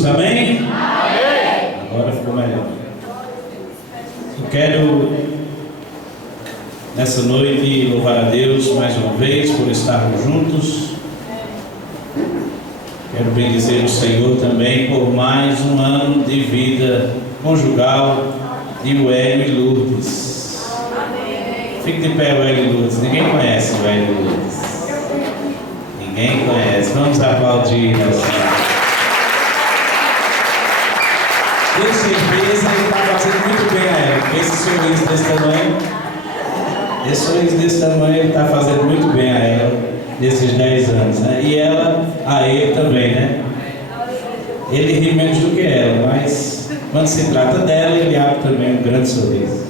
Jesus, amém? Amém! Agora ficou melhor. Eu quero, nessa noite, louvar a Deus mais uma vez por estarmos juntos. Quero bendizer o Senhor também por mais um ano de vida conjugal de Wélio e Lourdes. Amém. Fique de pé, Wélio e Lourdes. Ninguém conhece o Wélio e Lourdes. Ninguém conhece. Vamos aplaudir nessa. Tenho certeza que está fazendo muito bem a ela. Esse sorriso desse tamanho, ele está fazendo muito bem a ela nesses 10 anos, né? E ela a ele também, né? Ele ri menos do que ela, mas quando se trata dela, ele abre também um grande sorriso.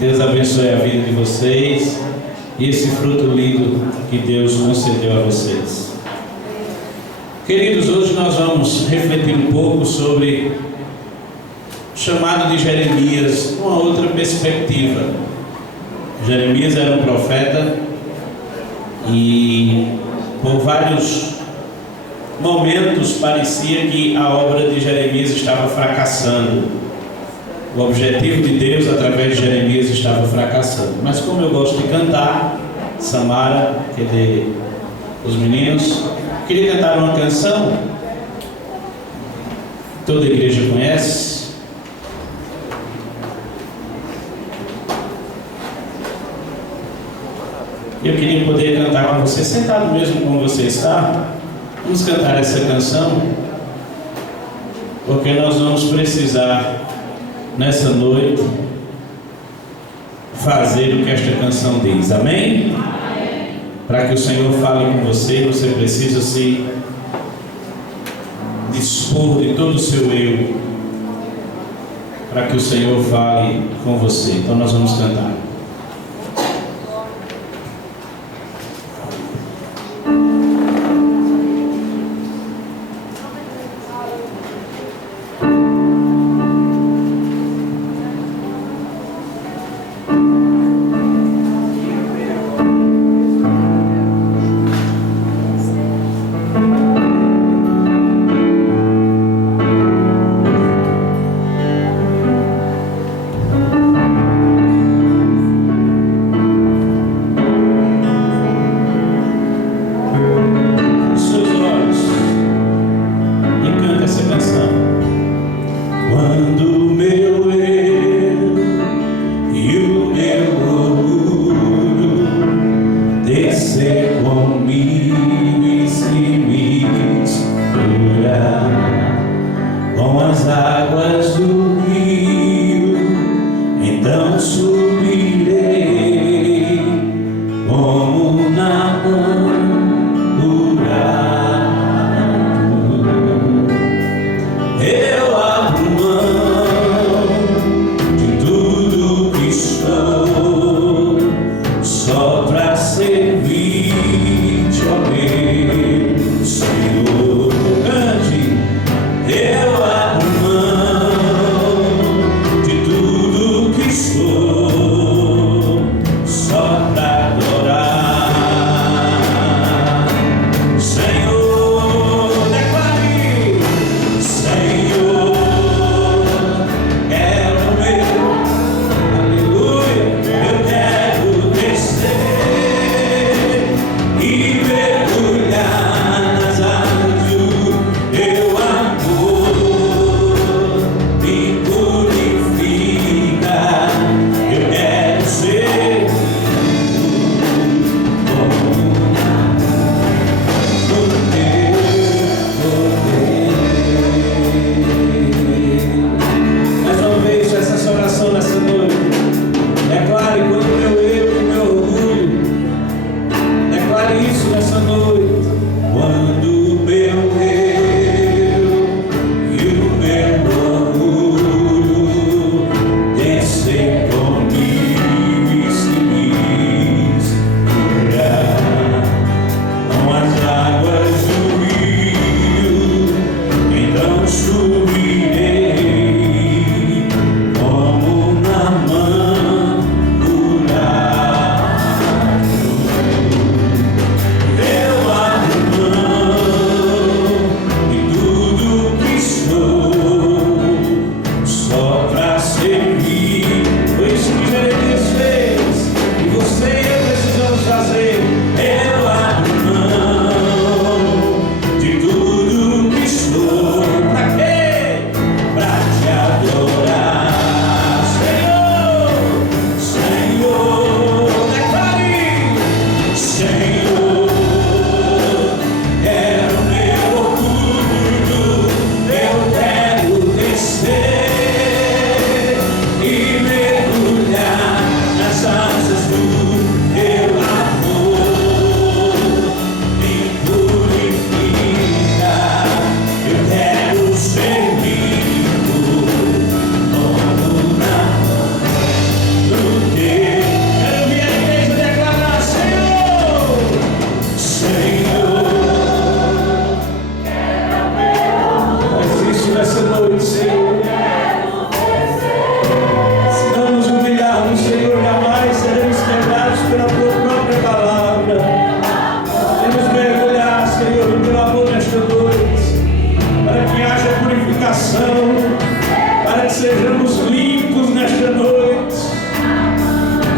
Deus abençoe a vida de vocês e esse fruto lindo que Deus concedeu a vocês. Queridos, hoje nós vamos refletir um pouco sobre o chamado de Jeremias, uma outra perspectiva. Jeremias era um profeta e por vários momentos parecia que a obra de Jeremias estava fracassando. O objetivo de Deus através de Jeremias estava fracassando. Mas como eu gosto de cantar, Samara, os meninos, queria cantar uma canção que toda a igreja conhece. Eu queria poder cantar com você, sentado mesmo como você está. Vamos cantar essa canção, porque nós vamos precisar, nessa noite, fazer o que esta canção diz. Amém? Amém. Para que o Senhor fale com você, você precisa se dispor de todo o seu eu, para que o Senhor fale com você. Então nós vamos cantar. Eu abro mão sejamos limpos nesta noite.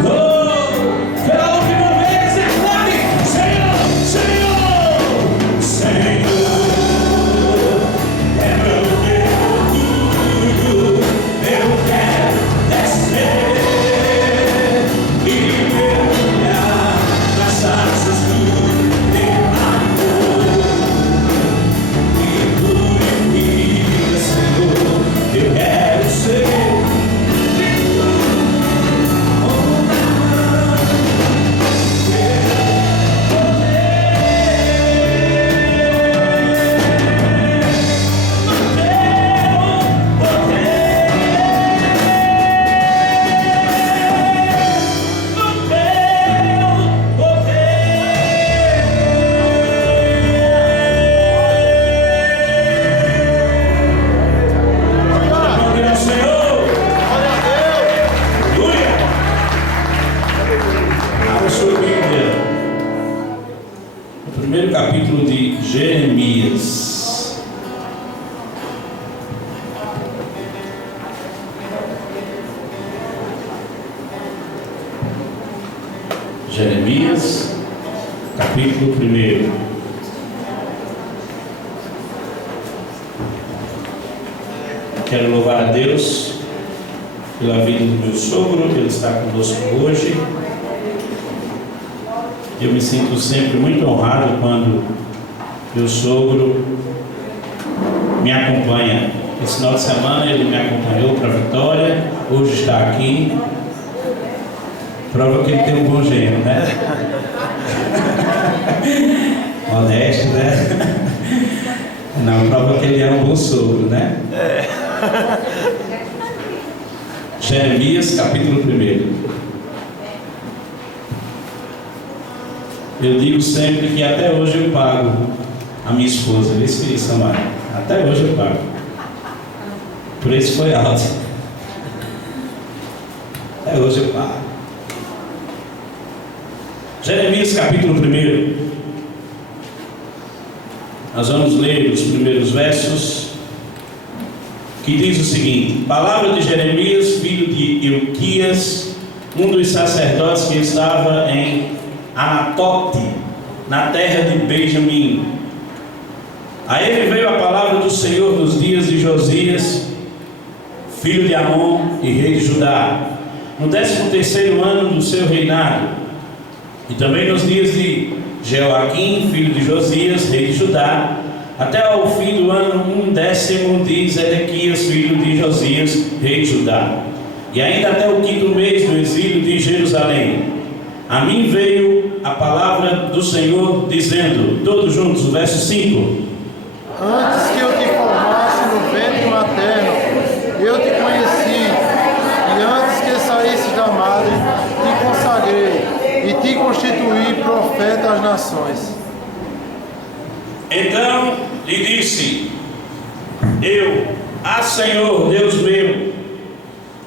Oh, pela última vez, declare: Senhor, Senhor, Senhor, é meu Deus, eu quero descer e mergulhar nas asas do teu amor. Me purifica, Senhor, eu quero ser. Primeiro capítulo de Jeremias. Jeremias, capítulo 1. Quero louvar a Deus pela vida do meu sogro, que ele está conosco hoje. Eu me sinto sempre muito honrado quando meu sogro me acompanha. Esse final de semana ele me acompanhou para a Vitória, hoje está aqui. Prova que ele tem um bom gênio, né? Honesto, né? Não, prova que ele é um bom sogro, né? Jeremias, capítulo 1. Eu digo sempre que até hoje eu pago a minha esposa, vê se isso, Samara. Até hoje eu pago. O preço foi alto. Até hoje eu pago. Jeremias capítulo 1. Nós vamos ler os primeiros versos, que diz o seguinte: palavra de Jeremias, filho de Euquias, um dos sacerdotes que estava em Anatote, na terra de Benjamim. A ele veio a palavra do Senhor nos dias de Josias, filho de Amon e rei de Judá, no 13º ano do seu reinado, e também nos dias de Jeoaquim, filho de Josias, rei de Judá, até ao fim do ano 10º de Zedequias, filho de Josias, rei de Judá, e ainda até o 5º mês do exílio de Jerusalém. A mim veio a palavra do Senhor dizendo, todos juntos, o verso 5: antes que eu te formasse no ventre materno, eu te conheci, e antes que saísses da madre, te consagrei e te constituí profeta às nações. Então lhe disse eu: Senhor, Deus meu,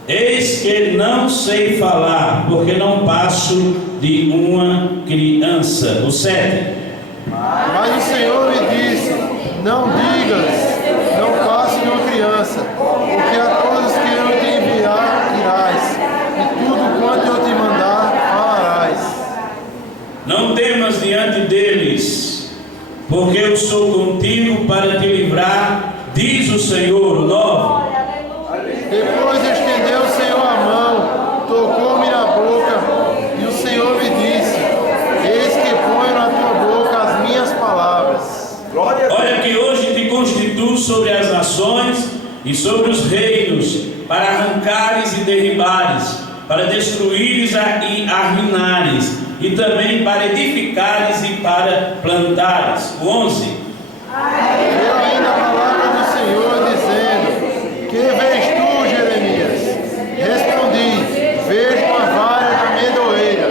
eis que não sei falar, porque não passo de uma criança. O 7. Mas o Senhor me disse: não digas, não passe de uma criança, porque a todos que eu te enviar irás, e tudo quanto eu te mandar falarás. Não temas diante deles, porque eu sou contigo para te livrar, diz o Senhor. O 9. Depois estendeu o Senhor a mão, tocou-me na boca, e o Senhor me disse: eis que ponho na tua boca as minhas palavras. Olha que hoje te constituo sobre as nações e sobre os reinos, para arrancares e derribares, para destruíres e arruinares, e também para edificares e para plantares. O 11. Veio ainda a palavra do Senhor dizendo: que vês tu, Jeremias? Respondi: vejo uma vara de amendoeira.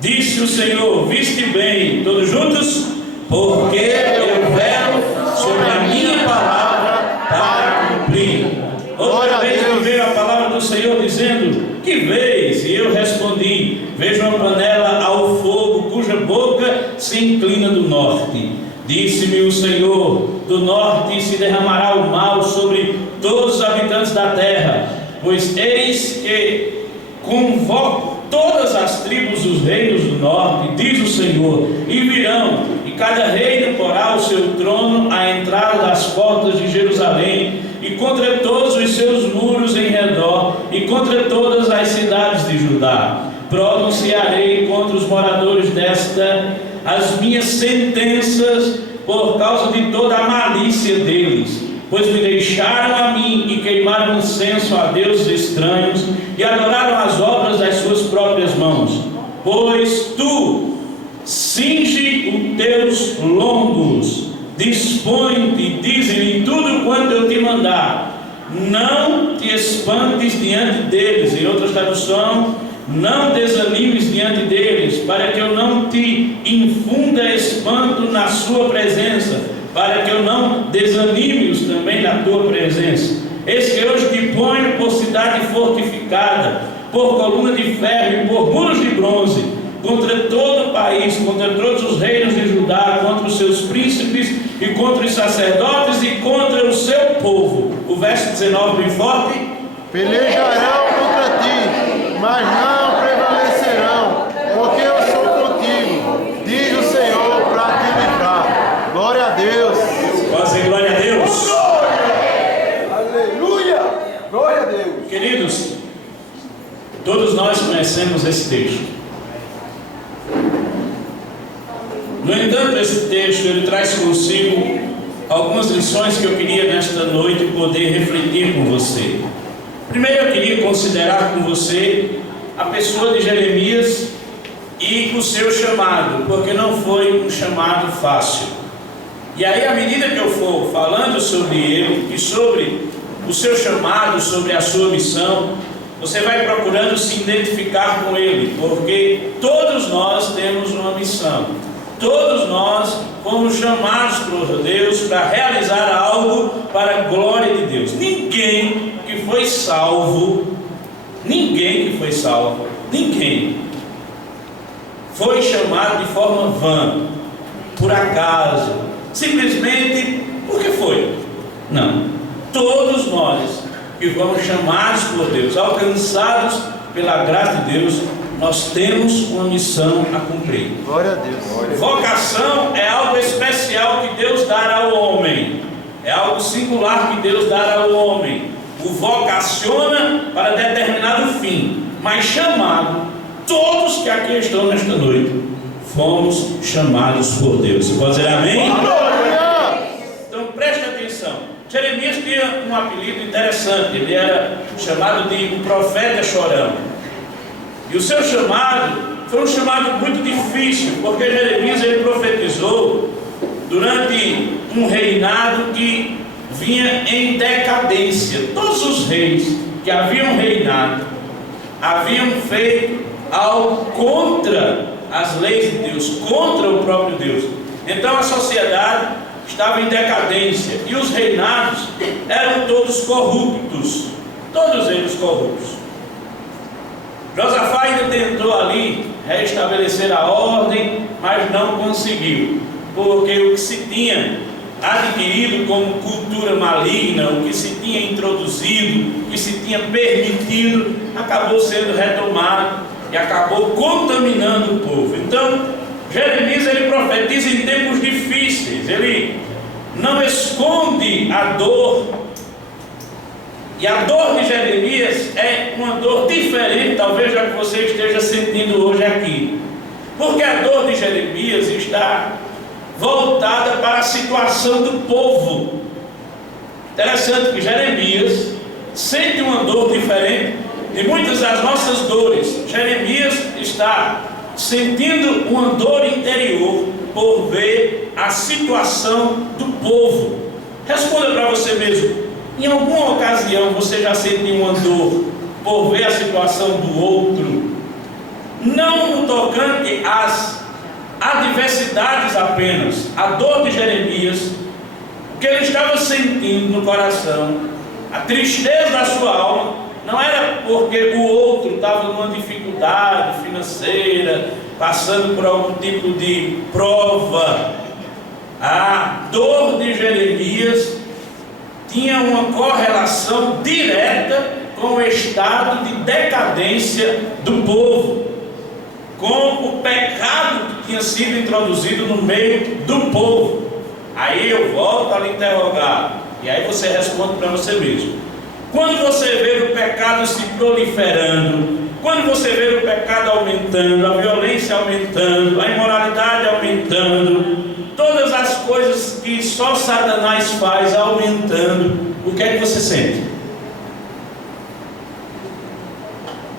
Disse o Senhor: viste bem, todos juntos, porque eu velo sobre a minha palavra para cumprir. Outra vez me veio a palavra do Senhor dizendo: que vês? E eu respondi: vejo uma panela ao fogo, cuja boca se inclina do norte. Disse-me o Senhor: do norte se derramará o mal sobre todos os habitantes da terra, pois eis que convoco todas as tribos dos reinos do norte, diz o Senhor, e virão, e cada reino porá o seu trono à entrada das portas de Jerusalém, e contra todos os seus muros em redor, e contra todas as cidades de Judá. Pronunciarei contra os moradores desta as minhas sentenças por causa de toda a malícia deles, pois me deixaram a mim e queimaram incenso a deuses estranhos e adoraram as obras das suas próprias mãos. Pois tu cinge os teus lombos, dispõe-te, dize-lhe tudo quanto eu te mandar, não te espantes diante deles. Em outra tradução, não desanimes diante deles, para que eu não te infunda espanto na sua presença, para que eu não desanime-os também na tua presença. Eis que hoje te ponho por cidade fortificada, por coluna de ferro e por muros de bronze, contra todo o país, contra todos os reinos de Judá, contra os seus príncipes e contra os sacerdotes e contra o seu povo. O verso 19 bem forte: pelejarão contra ti, mas não prevalecerão, porque eu sou contigo, diz o Senhor, para te livrar. Glória a Deus. Pode dizer glória a Deus. Aleluia. Glória a Deus. Queridos, todos nós conhecemos esse texto. No entanto, esse texto ele traz consigo algumas lições que eu queria nesta noite poder refletir com você. Primeiro, eu queria considerar com você a pessoa de Jeremias e o seu chamado, porque não foi um chamado fácil. E aí, à medida que eu for falando sobre ele e sobre o seu chamado, sobre a sua missão, você vai procurando se identificar com ele, porque todos nós temos uma missão. Todos nós fomos chamados por Deus para realizar algo para a glória de Deus. Ninguém foi salvo, ninguém foi chamado de forma vã, por acaso, simplesmente porque foi. Não, todos nós que fomos chamados por Deus, alcançados pela graça de Deus, nós temos uma missão a cumprir. Glória a Deus. Vocação é algo especial que Deus dá ao homem, é algo singular que Deus dá ao homem. O vocaciona para determinado fim, mas chamado, todos que aqui estão nesta noite, fomos chamados por Deus. Você pode dizer amém? Então preste atenção. Jeremias tinha um apelido interessante, ele era chamado de um profeta chorão. E o seu chamado foi um chamado muito difícil, porque Jeremias ele profetizou durante um reinado que vinha em decadência. Todos os reis que haviam reinado haviam feito algo contra as leis de Deus, contra o próprio Deus. Então a sociedade estava em decadência e os reinados eram todos corruptos, todos eles corruptos. Josafá ainda tentou ali restabelecer a ordem, mas não conseguiu, porque o que se tinha adquirido como cultura maligna, o que se tinha introduzido, o que se tinha permitido, acabou sendo retomado e acabou contaminando o povo. Então, Jeremias ele profetiza em tempos difíceis, ele não esconde a dor, e a dor de Jeremias é uma dor diferente, talvez já que você esteja sentindo hoje aqui, porque a dor de Jeremias está voltada para a situação do povo. Interessante que Jeremias sente uma dor diferente de muitas das nossas dores. Jeremias está sentindo uma dor interior por ver a situação do povo. Responda para você mesmo: em alguma ocasião você já sentiu uma dor por ver a situação do outro? Não no tocante às adversidades apenas. A dor de Jeremias, o que ele estava sentindo no coração, a tristeza da sua alma, não era porque o outro estava numa dificuldade financeira, passando por algum tipo de prova. A dor de Jeremias tinha uma correlação direta com o estado de decadência do povo, com o pecado que tinha sido introduzido no meio do povo. Aí eu volto a lhe interrogar, e aí você responde para você mesmo. Quando você vê o pecado se proliferando, quando você vê o pecado aumentando, a violência aumentando, a imoralidade aumentando, todas as coisas que só Satanás faz aumentando, o que é que você sente?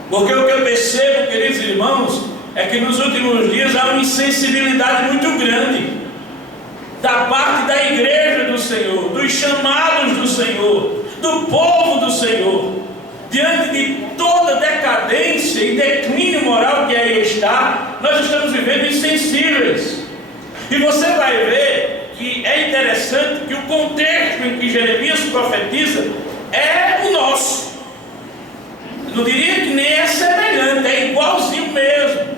Porque o que eu percebo, queridos irmãos, é que nos últimos dias há uma insensibilidade muito grande da parte da igreja do Senhor, dos chamados do Senhor, do povo do Senhor, diante de toda decadência e declínio moral que aí está. Nós estamos vivendo insensíveis. E você vai ver que é interessante que o contexto em que Jeremias profetiza é o nosso. Eu não diria que nem é semelhante, é igualzinho mesmo.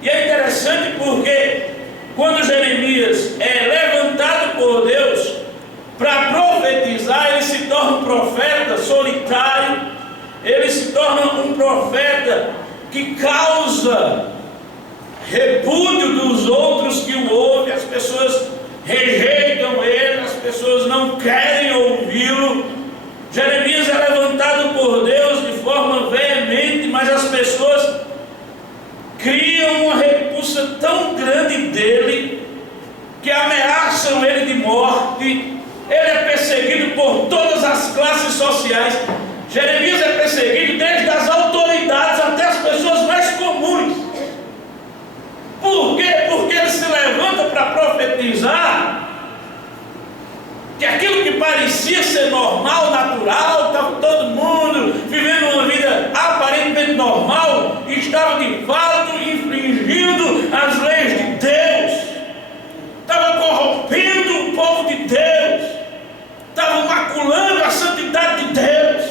E é interessante porque quando Jeremias é levantado por Deus para profetizar, ele se torna um profeta solitário, ele se torna um profeta que causa repúdio dos outros que o ouvem. As pessoas rejeitam ele, as pessoas não querem ouvi-lo. Jeremias é levantado por Deus de forma veemente, mas as pessoas criam uma repulsa tão grande dele que ameaçam ele de morte. Ele é perseguido por todas as classes sociais. Jeremias é perseguido desde as autoridades até as pessoas mais comuns. Por quê? Porque ele se levanta para profetizar que aquilo que parecia ser normal, natural, estava todo mundo vivendo uma vida aparentemente normal, estava de fato infringindo as leis de Deus, estava corrompendo o povo de Deus, estava maculando a santidade de Deus.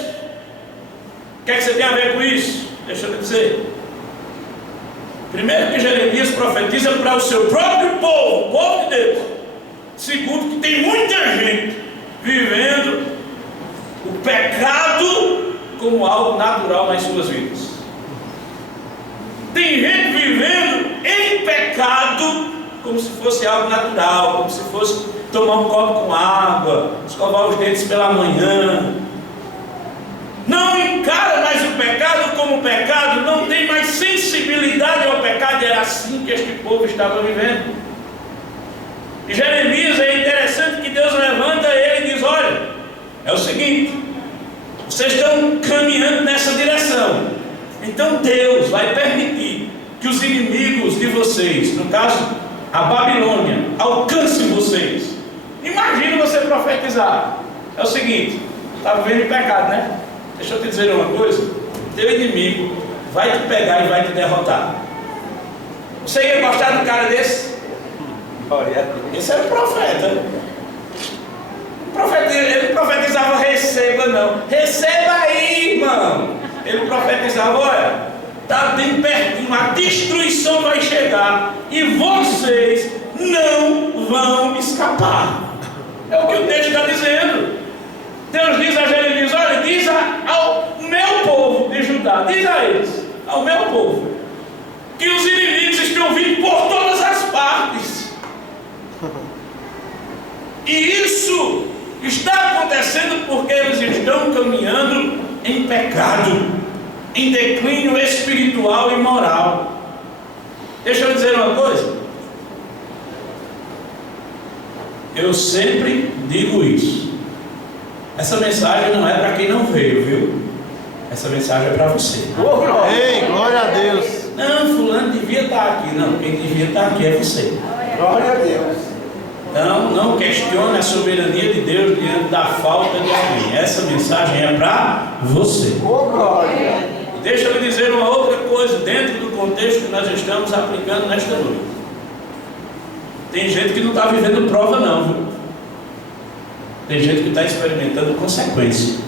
O que é que você tem a ver com isso? Deixa eu dizer. Primeiro, que Jeremias profetiza para o seu próprio povo, o povo de Deus. Segundo, que tem muita gente vivendo o pecado como algo natural nas suas vidas. Tem gente vivendo em pecado como se fosse algo natural, como se fosse tomar um copo com água, escovar os dentes pela manhã. Não encara mais o pecado como pecado, não tem mais sensibilidade ao pecado. Era assim que este povo estava vivendo. E Jeremias, é interessante que Deus levanta ele e diz: olha, é o seguinte, vocês estão caminhando nessa direção, então Deus vai permitir que os inimigos de vocês, no caso a Babilônia, alcancem vocês. Imagina você profetizar. É o seguinte, está vivendo em pecado, né? Deixa eu te dizer uma coisa: teu inimigo vai te pegar e vai te derrotar. Você ia gostar de um cara desse? Esse era o profeta. O profeta, ele não profetizava receba, não. Receba aí, irmão. Ele profetizava: olha, está bem pertinho, a destruição vai chegar e vocês não vão escapar. É o que o texto está dizendo. Deus diz a Jeremias: olha, diz ao meu povo de Judá, diz a eles, ao meu povo, que os inimigos estão vindo por todas as partes. E isso está acontecendo porque eles estão caminhando em pecado, em declínio espiritual e moral. Deixa eu dizer uma coisa. Eu sempre digo isso. Essa mensagem não é para quem não veio, viu? Essa mensagem é para você. Ei, glória a Deus. Não, fulano devia estar aqui. Não, quem devia estar aqui é você. Glória a Deus. Não questione a soberania de Deus diante da falta de alguém. Essa mensagem é para você. Deixa eu lhe dizer uma outra coisa, dentro do contexto que nós estamos aplicando nesta noite. Tem gente que não está vivendo prova não, viu? Tem gente que está experimentando consequência.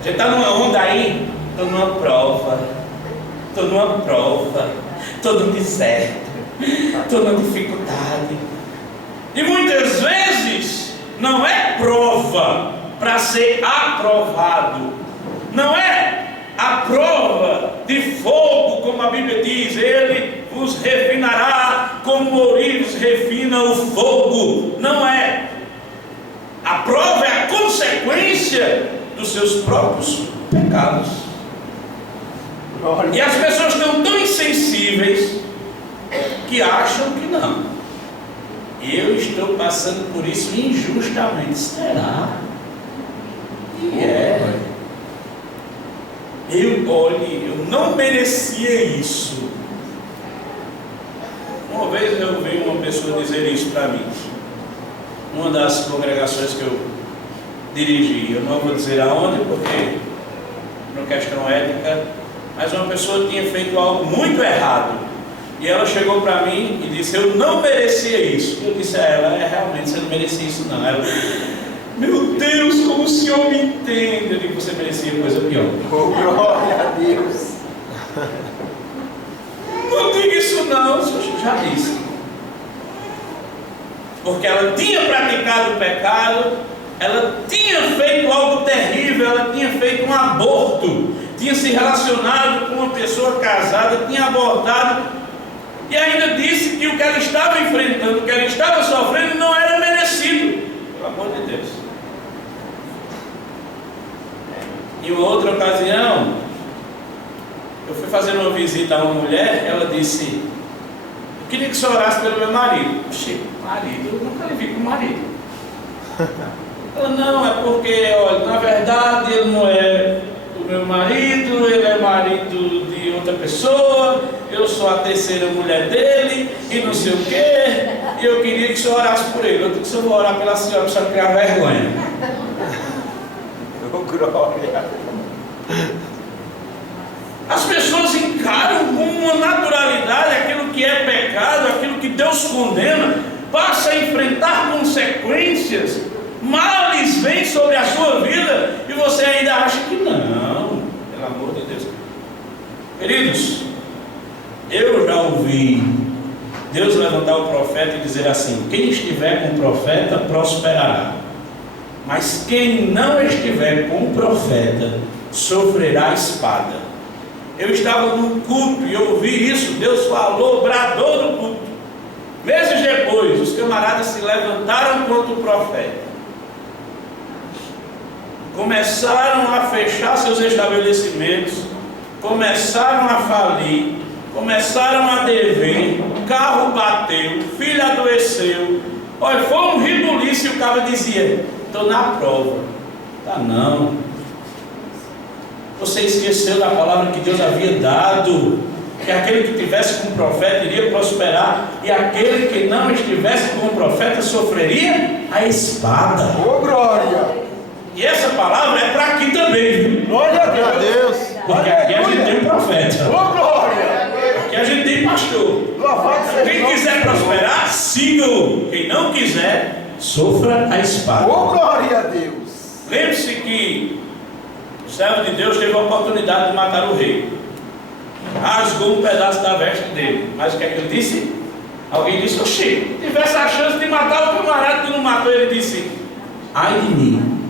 Você está numa onda aí, estou numa prova, estou num deserto. estou na dificuldade. E muitas vezes não é prova para ser aprovado, não é a prova de fogo, como a Bíblia diz, ele vos refinará como o ourives refina o fogo. Não é. A prova é a consequência dos seus próprios pecados. E as pessoas estão tão insensíveis que acham que não. Eu estou passando por isso injustamente. Será? E é. Eu não merecia isso. Uma vez eu ouvi uma pessoa dizer isso para mim, numa das congregações que eu dirigi. Eu não vou dizer aonde, porque por uma questão ética, mas uma pessoa tinha feito algo muito errado. E ela chegou para mim e disse: eu não merecia isso. Eu disse a ela: realmente você não merecia isso não. Ela: meu Deus, como o Senhor me entende. Eu digo: você merecia coisa pior. Oh, glória a Deus. Não diga isso não, o Senhor já disse. Porque ela tinha praticado o pecado, ela tinha feito algo terrível, ela tinha feito um aborto, tinha se relacionado com uma pessoa casada, tinha abortado, e ainda disse que o que ela estava enfrentando, o que ela estava sofrendo, não era merecido. Pelo amor de Deus. Em uma outra ocasião, eu fui fazer uma visita a uma mulher. Ela disse: eu queria que o senhor orasse pelo meu marido. Oxi, marido? Eu nunca lhe vi com marido. Ela: não, é porque, olha, na verdade ele não é o meu marido, ele é marido de outra pessoa, eu sou a terceira mulher dele, e não sei o quê, e eu queria que o senhor orasse por ele. Eu disse: eu vou orar pela senhora, para a senhora criar vergonha. Oh, glória. As pessoas encaram com uma naturalidade aquilo que é pecado, aquilo que Deus condena, passa a enfrentar consequências, males vêm sobre a sua vida e você ainda acha que não. Pelo amor de Deus. Queridos, eu já ouvi Deus levantar o profeta e dizer assim: quem estiver com o profeta prosperará, mas quem não estiver com o profeta sofrerá a espada. Eu estava num culto e eu ouvi isso. Deus falou, bradou no culto. Meses depois, os camaradas se levantaram contra o profeta, começaram a fechar seus estabelecimentos, começaram a falir, começaram a dever, o carro bateu, o filho adoeceu. Olha, foi um ribuliço. E o cara dizia: estou na prova. Tá não. Você esqueceu da palavra que Deus havia dado, que aquele que tivesse com o profeta iria prosperar, e aquele que não estivesse com o profeta sofreria a espada. Oh, glória. E essa palavra é para aqui também, viu? Glória a Deus. Porque aqui a gente tem um profeta, Oh, glória. aqui a gente tem pastor. Quem quiser prosperar, siga-o. Quem não quiser, sofra a espada. Oh, glória a Deus. Lembre-se que o servo de Deus teve a oportunidade de matar o rei, rasgou um pedaço da veste dele, mas o que é que ele disse? Alguém disse: oxê, tivesse a chance de matar o camarada que não matou. Ele disse: ai de mim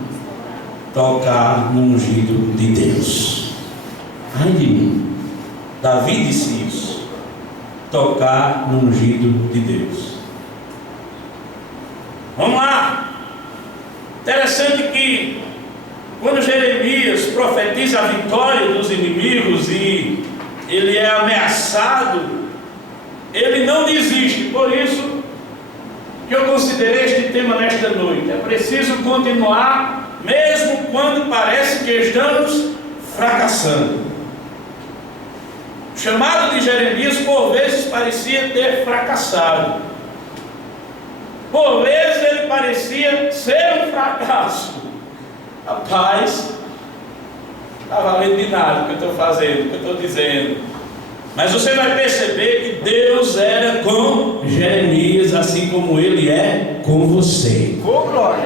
tocar no ungido de Deus. Ai de mim. Davi disse isso: tocar no ungido de Deus. Vamos lá. Interessante que quando Jeremias profetiza a vitória dos inimigos e ele é ameaçado, ele não desiste. Por isso que eu considerei este tema nesta noite. É preciso continuar, mesmo quando parece que estamos fracassando. O chamado de Jeremias por vezes parecia ter fracassado, por vezes ele parecia ser um fracasso. Rapaz, está valendo de nada o que eu estou fazendo, o que eu estou dizendo. Mas você vai perceber que Deus era com Jeremias, assim como Ele é com você. Oh, glória.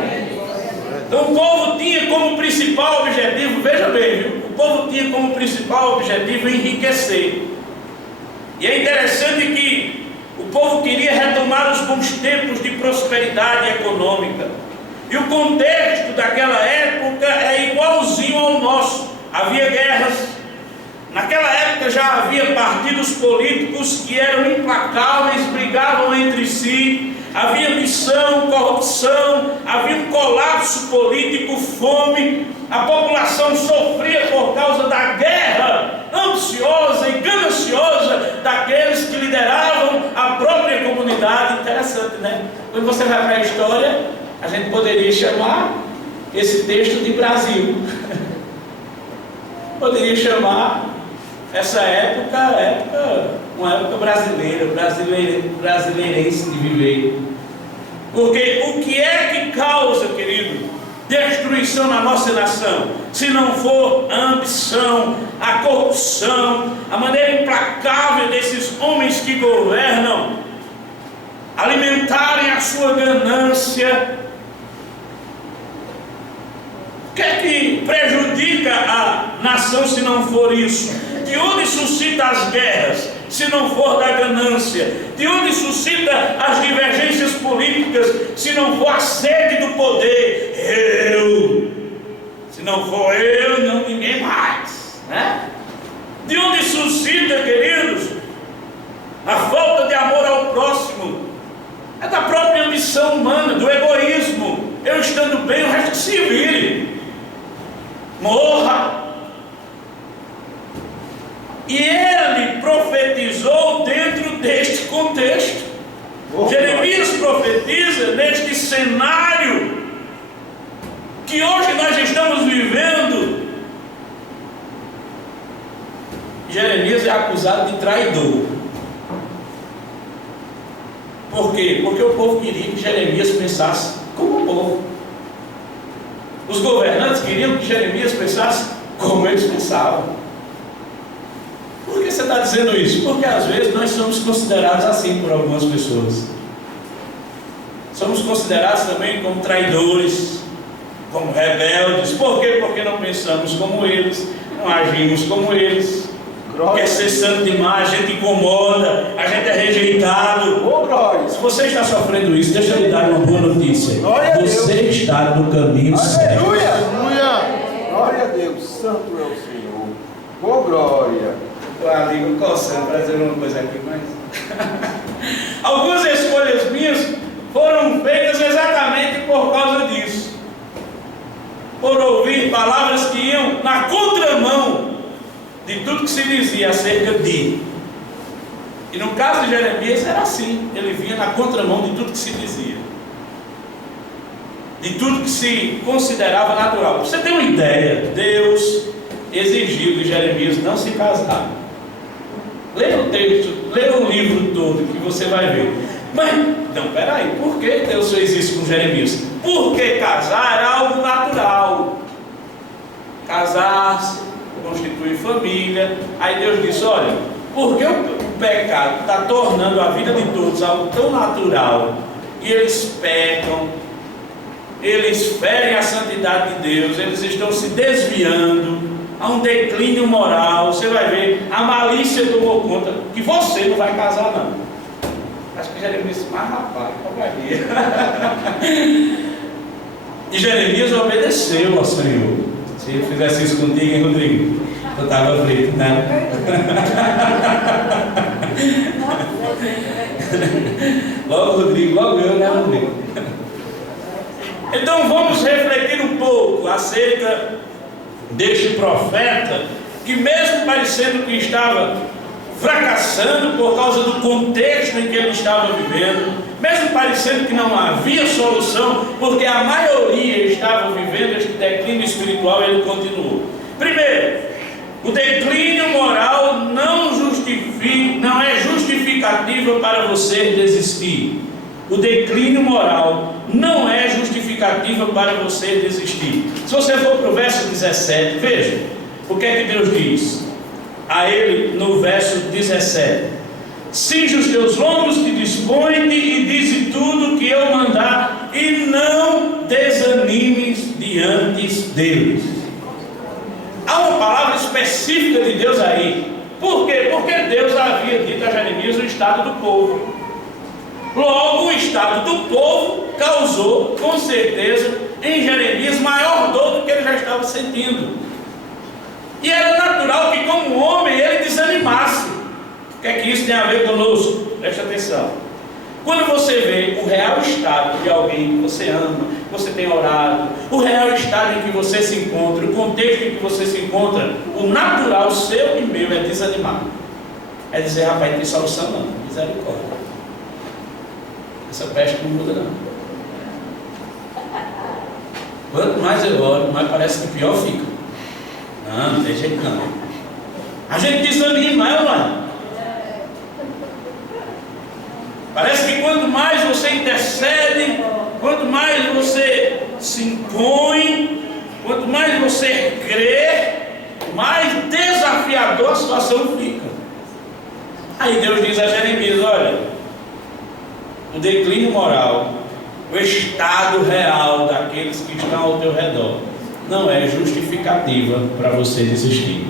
Então o povo tinha como principal objetivo, veja bem, viu? O povo tinha como principal objetivo enriquecer. E é interessante que o povo queria retomar os bons tempos de prosperidade econômica. E o contexto daquela época é igualzinho ao nosso. Havia guerras. Naquela época já havia partidos políticos que eram implacáveis, brigavam entre si. Havia ambição, corrupção, havia um colapso político, fome. A população sofria por causa da guerra ambiciosa e gananciosa daqueles que lideravam a própria comunidade. Interessante, né? Quando você vai para a história, a gente poderia chamar esse texto de Brasil. Poderia chamar essa época, uma época brasileirense de viver. Porque o que é que causa, querido, destruição na nossa nação? Se não for a ambição, a corrupção, a maneira implacável desses homens que governam, alimentarem a sua ganância. O que é que prejudica a nação se não for isso? De onde suscita as guerras, se não for da ganância? De onde suscita as divergências políticas, se não for a sede do poder? Se não for eu, não ninguém mais, né? De onde suscita, queridos, a falta de amor ao próximo? É da própria ambição humana, do egoísmo. Eu estando bem, o resto que se vire. Morra. E ele profetizou dentro deste contexto. Jeremias profetiza neste cenário que hoje nós estamos vivendo. Jeremias é acusado de traidor. Por quê? Porque o povo queria que Jeremias pensasse como o povo. Os governantes queriam que Jeremias pensasse como eles pensavam. Por que você está dizendo isso? Porque às vezes nós somos considerados assim por algumas pessoas. Somos considerados também como traidores, como rebeldes. Por quê? Porque não pensamos como eles, não agimos como eles. Quer ser santo demais, a gente incomoda, a gente é rejeitado. Se você está sofrendo isso, deixa eu lhe dar uma boa notícia. Você está no caminho certo. Aleluia! Glória a Deus, santo é o Senhor. Oh, glória! A língua coçando para dizer uma coisa aqui, mas algumas escolhas minhas foram feitas exatamente por causa disso. Por ouvir palavras que iam na contramão de tudo que se dizia acerca de. E no caso de Jeremias era assim, ele vinha na contramão de tudo que se dizia, de tudo que se considerava natural. Pra você ter uma ideia, Deus exigiu de Jeremias não se casar. Leia o texto, leia o livro todo que você vai ver. Mas, não, peraí, por que Deus fez isso com Jeremias? Porque casar era algo natural. Casar-se, constituir família. Aí Deus disse, olha, porque o pecado está tornando a vida de todos algo tão natural, e eles pecam, eles ferem a santidade de Deus, eles estão se desviando, há um declínio moral. Você vai ver, a malícia tomou conta, que você não vai casar não. Acho que Jeremias disse, mas rapaz, companhia. E Jeremias obedeceu ao Senhor. Se eu fizesse isso contigo, hein, Rodrigo? Eu estava frito, né? Logo Rodrigo, logo eu, né, Rodrigo? Então vamos refletir um pouco acerca deste profeta, que mesmo parecendo que estava fracassando por causa do contexto em que ele estava vivendo, mesmo parecendo que não havia solução, porque a maioria estava vivendo este declínio espiritual, ele continuou. Primeiro, o declínio moral não é justificativa para você desistir. O declínio moral não é justificativa para você desistir. Se você for para o verso 17, veja o que é que Deus diz a ele no verso 17: cinge os teus lombos, te dispõe-te e dize tudo que eu mandar, e não desanimes diante deles. Há uma palavra específica de Deus aí. Por quê? Porque Deus havia dito a Jeremias o estado do povo. Logo, o estado do povo causou, com certeza, em Jeremias maior dor do que ele já estava sentindo. E era natural que, como homem, ele desanimasse. O que é que isso tem a ver conosco? Preste atenção. Quando você vê o real estado de alguém que você ama, que você tem orado, o real estado em que você se encontra, o contexto em que você se encontra, o natural seu e meu é desanimar. É dizer, rapaz, não tem solução não, misericórdia. Essa peste não muda não. Quanto mais eu oro, mais parece que pior fica. Não tem jeito não. A gente desanima, é ou não é? Parece que quanto mais você intercede, quanto mais você se impõe, quanto mais você crê, mais desafiador a situação fica. Aí Deus diz a Jeremias, olha, o declínio moral, o estado real daqueles que estão ao teu redor, não é justificativa para você desistir.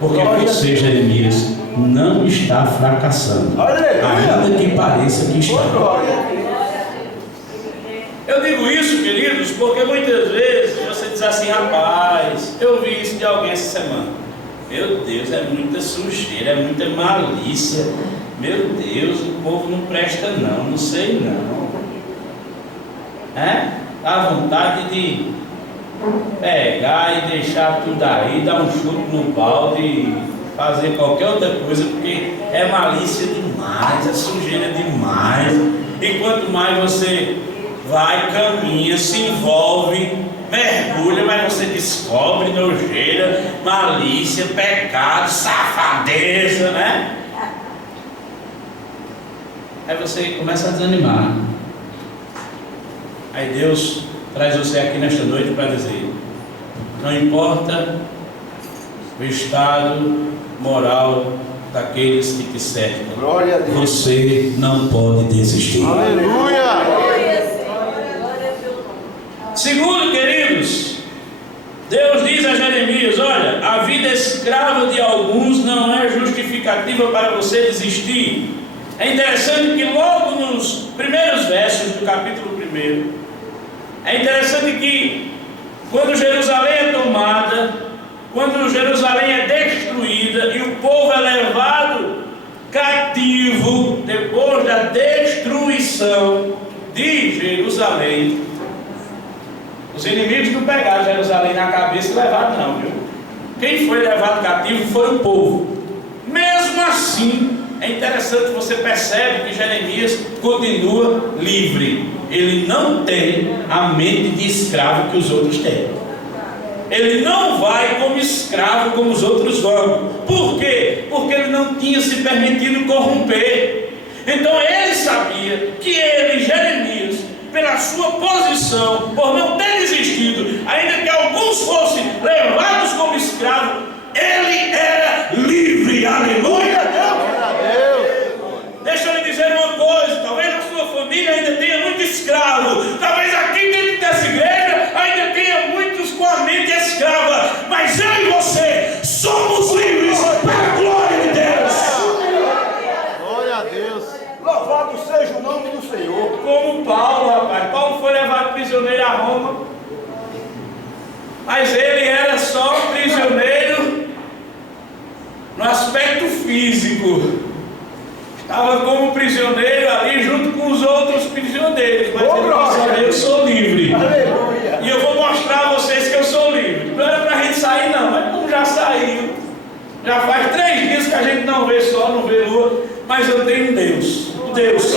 Porque você, Jeremias, não está fracassando, ainda que pareça que está. Eu digo isso, queridos, porque muitas vezes você diz assim, rapaz, eu vi isso de alguém essa semana. Meu Deus, é muita sujeira, é muita malícia. Meu Deus, o povo não presta não, não sei não. Dá vontade de pegar e deixar tudo aí, dar um chute no balde e fazer qualquer outra coisa, porque é malícia demais, é sujeira demais. E quanto mais você vai, caminha, se envolve, mergulha, mas você descobre nojeira, malícia, pecado, safadeza, né? Aí você começa a desanimar. Aí Deus traz você aqui nesta noite para dizer, não importa o estado moral daqueles que te cercam, você não pode desistir. Aleluia! Segundo, queridos, Deus diz a Jeremias, olha, a vida escrava de alguns não é justificativa para você desistir. É interessante que logo nos primeiros versos do capítulo 1, é interessante que quando Jerusalém é tomada, quando Jerusalém é destruída e o povo é levado cativo depois da destruição de Jerusalém, os inimigos não pegaram Jerusalém na cabeça e levaram não, viu? Quem foi levado cativo foi o povo. Mesmo assim, é interessante que você percebe que Jeremias continua livre. Ele não tem a mente de escravo que os outros têm. Ele não vai como escravo como os outros vão. Por quê? Porque ele não tinha se permitido corromper. Então ele sabia que ele, Jeremias, pela sua posição, por não ter desistido, ainda que alguns fossem levados como escravo, ele era livre. Aleluia! Deixa eu lhe dizer uma coisa, talvez na sua família ainda tenha muito escravo, talvez aqui dentro dessa igreja ainda tenha muitos com a mente escrava, mas eu e você somos livres para a glória de Deus. Glória a Deus. Louvado seja o nome do Senhor. Como Paulo, rapaz, Paulo foi levado prisioneiro a Roma, mas ele era só um prisioneiro no aspecto físico. Estava como prisioneiro ali junto com os outros prisioneiros, mas ele disse, eu sou livre. Aleluia. E eu vou mostrar a vocês que eu sou livre. Não era para a gente sair não, mas como já saiu, já faz 3 dias que a gente não vê sol, não vê lua, mas eu tenho um Deus, o Deus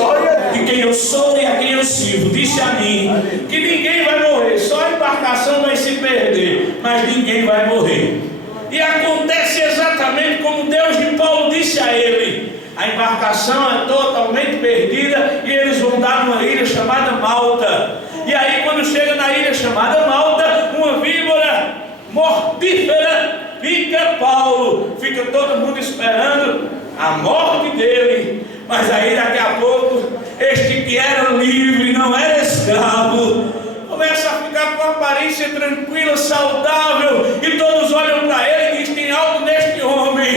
de quem eu sou e a quem eu sirvo, disse a mim que ninguém vai morrer, só a embarcação vai se perder, mas ninguém vai morrer. E acontece exatamente como Deus de Paulo disse a ele. A embarcação é totalmente perdida e eles vão dar numa ilha chamada Malta. E aí quando chega na ilha chamada Malta, uma víbora mortífera pica Paulo. Fica todo mundo esperando a morte dele. Mas aí daqui a pouco, este que era livre, não era escravo, começa a ficar com a aparência tranquila, saudável. E todos olham para ele e dizem, tem algo neste homem.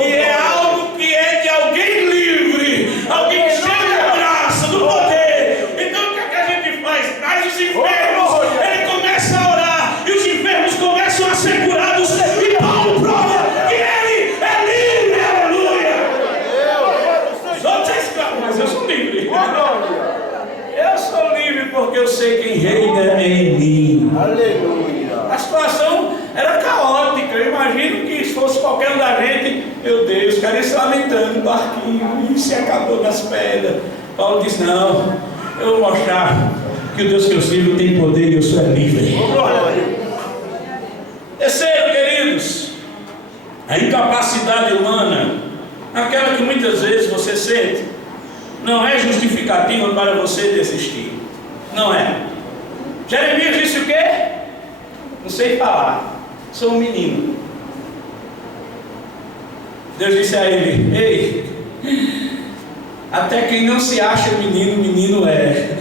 E é algo que é de alguém livre, alguém cheio da graça, do Aleluia. A situação era caótica. Eu imagino que se fosse qualquer um da gente, meu Deus, ficaria se lamentando, barquinho, e se acabou nas pedras. Paulo disse: não, eu vou mostrar que o Deus que eu sirvo tem poder e eu sou livre. Terceiro, queridos, a incapacidade humana, aquela que muitas vezes você sente, não é justificativa para você desistir. Não é. Jeremias disse o quê? Não sei falar, sou um menino. Deus disse a ele: ei, até quem não se acha menino, menino é.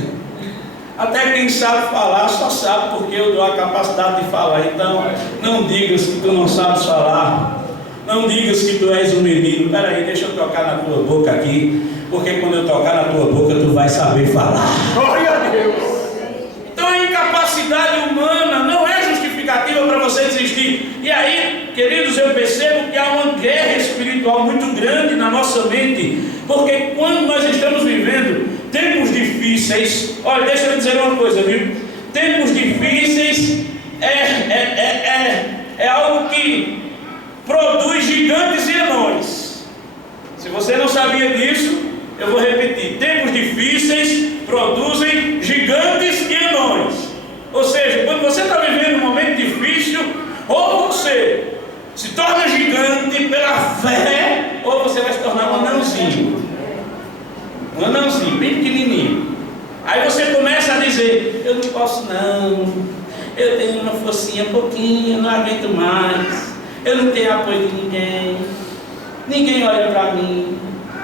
Até quem sabe falar, só sabe porque eu dou a capacidade de falar. Então, não digas que tu não sabes falar. Não digas que tu és um menino. Espera aí, deixa eu tocar na tua boca aqui, porque quando eu tocar na tua boca, tu vai saber falar. Glória a Deus. Então a incapacidade humana não é justificativa para você desistir. E aí, queridos, eu percebo que há uma guerra espiritual muito grande na nossa mente, porque quando nós estamos vivendo tempos difíceis, olha, deixa eu dizer uma coisa, viu? Tempos difíceis é algo que produz gigantes e anões. Se você não sabia disso, eu vou repetir: tempos difíceis produzem gigantes e anões. Ou seja, quando você está vivendo um momento difícil, ou você se torna gigante pela fé, ou você vai se tornar um anãozinho. Um anãozinho, bem pequenininho. Aí você começa a dizer: eu não posso não, eu tenho uma forcinha pouquinho, não aguento mais, eu não tenho apoio de ninguém olha para mim,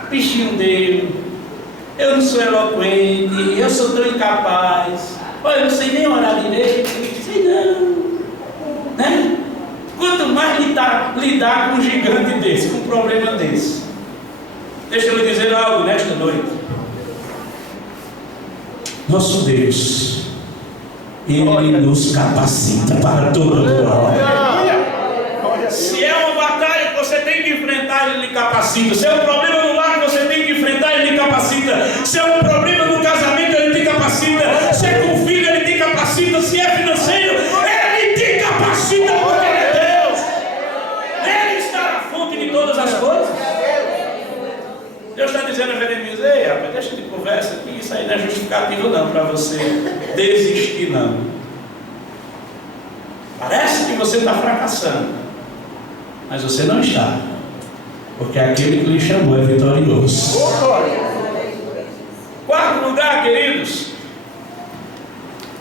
bichinho dele, eu não sou eloquente, eu sou tão incapaz, olha, eu não sei nem orar direito, sei não, né? Quanto mais lidar com um gigante desse, com um problema desse. Deixa eu lhe dizer algo nesta noite. Nosso Deus, Ele nos capacita para toda glória. Se é uma batalha que você tem que enfrentar, Ele lhe capacita. Se é um problema no lar que você tem que enfrentar, Ele lhe capacita. Se é um problema no casamento, Ele te capacita. Se é com filho, Ele te capacita. Se é financeiro, Ele te capacita, porque Ele é Deus. Ele está na fonte de todas as coisas. Deus está dizendo a Jeremias: ei, rapaz, deixa de conversa aqui, isso aí não é justificativo não para você desistir não. Parece que você está fracassando, mas você não está, porque aquele que lhe chamou é vitorioso. Quarto lugar, queridos,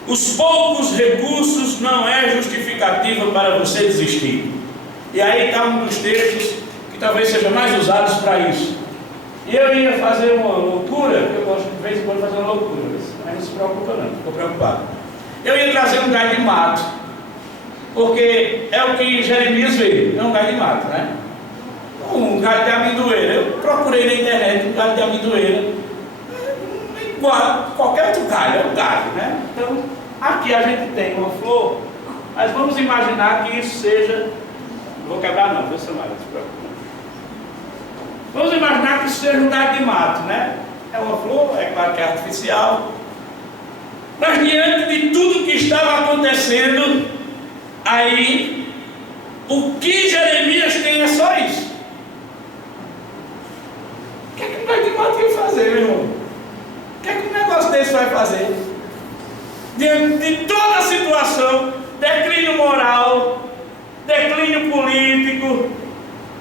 os poucos recursos não é justificativa para você desistir. E aí está um dos textos que talvez seja mais usados para isso. E eu ia fazer uma loucura, eu gosto de vez em quando fazer uma loucura, mas não se preocupa não, ficou preocupado. Eu ia trazer um galho de mato, porque é o que Jeremias veio, é um galho de mato, né? Um galho de amendoeira. Eu procurei na internet um galho de amendoeira, igual qualquer outro galho, é um galho, né? Então, aqui a gente tem uma flor, mas vamos imaginar que isso seja, não vou quebrar não, viu, Samara, não se preocupe. Vamos imaginar que isso seja um galho de mato, né? É uma flor, é claro que é artificial. Mas diante de tudo que estava acontecendo, aí, o que Jeremias tem é só isso. O que é que um galho de mato vai fazer, meu irmão? O que é que um negócio desse vai fazer? Diante de toda a situação, declínio moral, declínio político,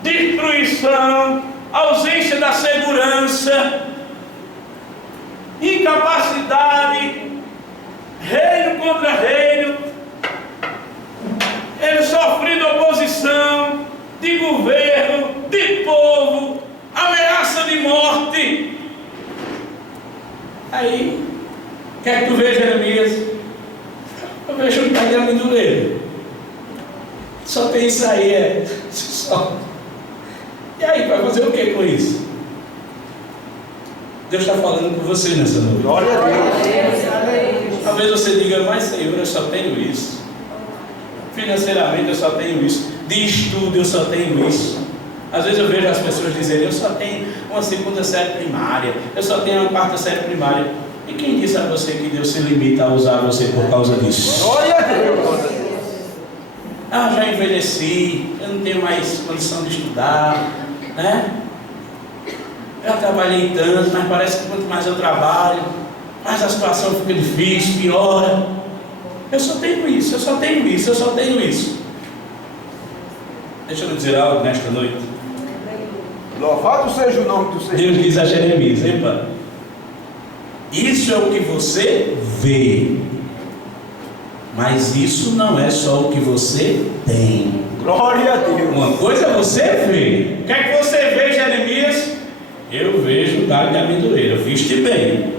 destruição, ausência da segurança, incapacidade, reino contra reino, ele sofrendo oposição de governo, de povo, ameaça de morte. Aí, o que é que tu vê, Jeremias? Eu vejo um galho de amendoeira. Só tem isso aí, só. E aí, vai fazer o que com isso? Deus está falando com você nessa noite. Glória a Deus. Talvez você diga: mas Senhor, eu só tenho isso. Financeiramente eu só tenho isso. De estudo eu só tenho isso. Às vezes eu vejo as pessoas dizerem: eu só tenho uma segunda série primária, eu só tenho uma quarta série primária. E quem disse a você que Deus se limita a usar você por causa disso? Glória a Deus. Ah, já envelheci, eu não tenho mais condição de estudar, né? Já trabalhei tanto, mas parece que quanto mais eu trabalho, mais a situação fica difícil, piora. Eu só tenho isso, eu só tenho isso, eu só tenho isso. Deixa eu lhe dizer algo nesta noite. Louvado seja o nome do Senhor. Deus diz a Jeremias: epa, isso é o que você vê, mas isso não é só o que você tem. Glória a Deus. Uma coisa é você ver. O que é que você vê, Jeremias? Eu vejo o galho de amendoeira. Viste bem.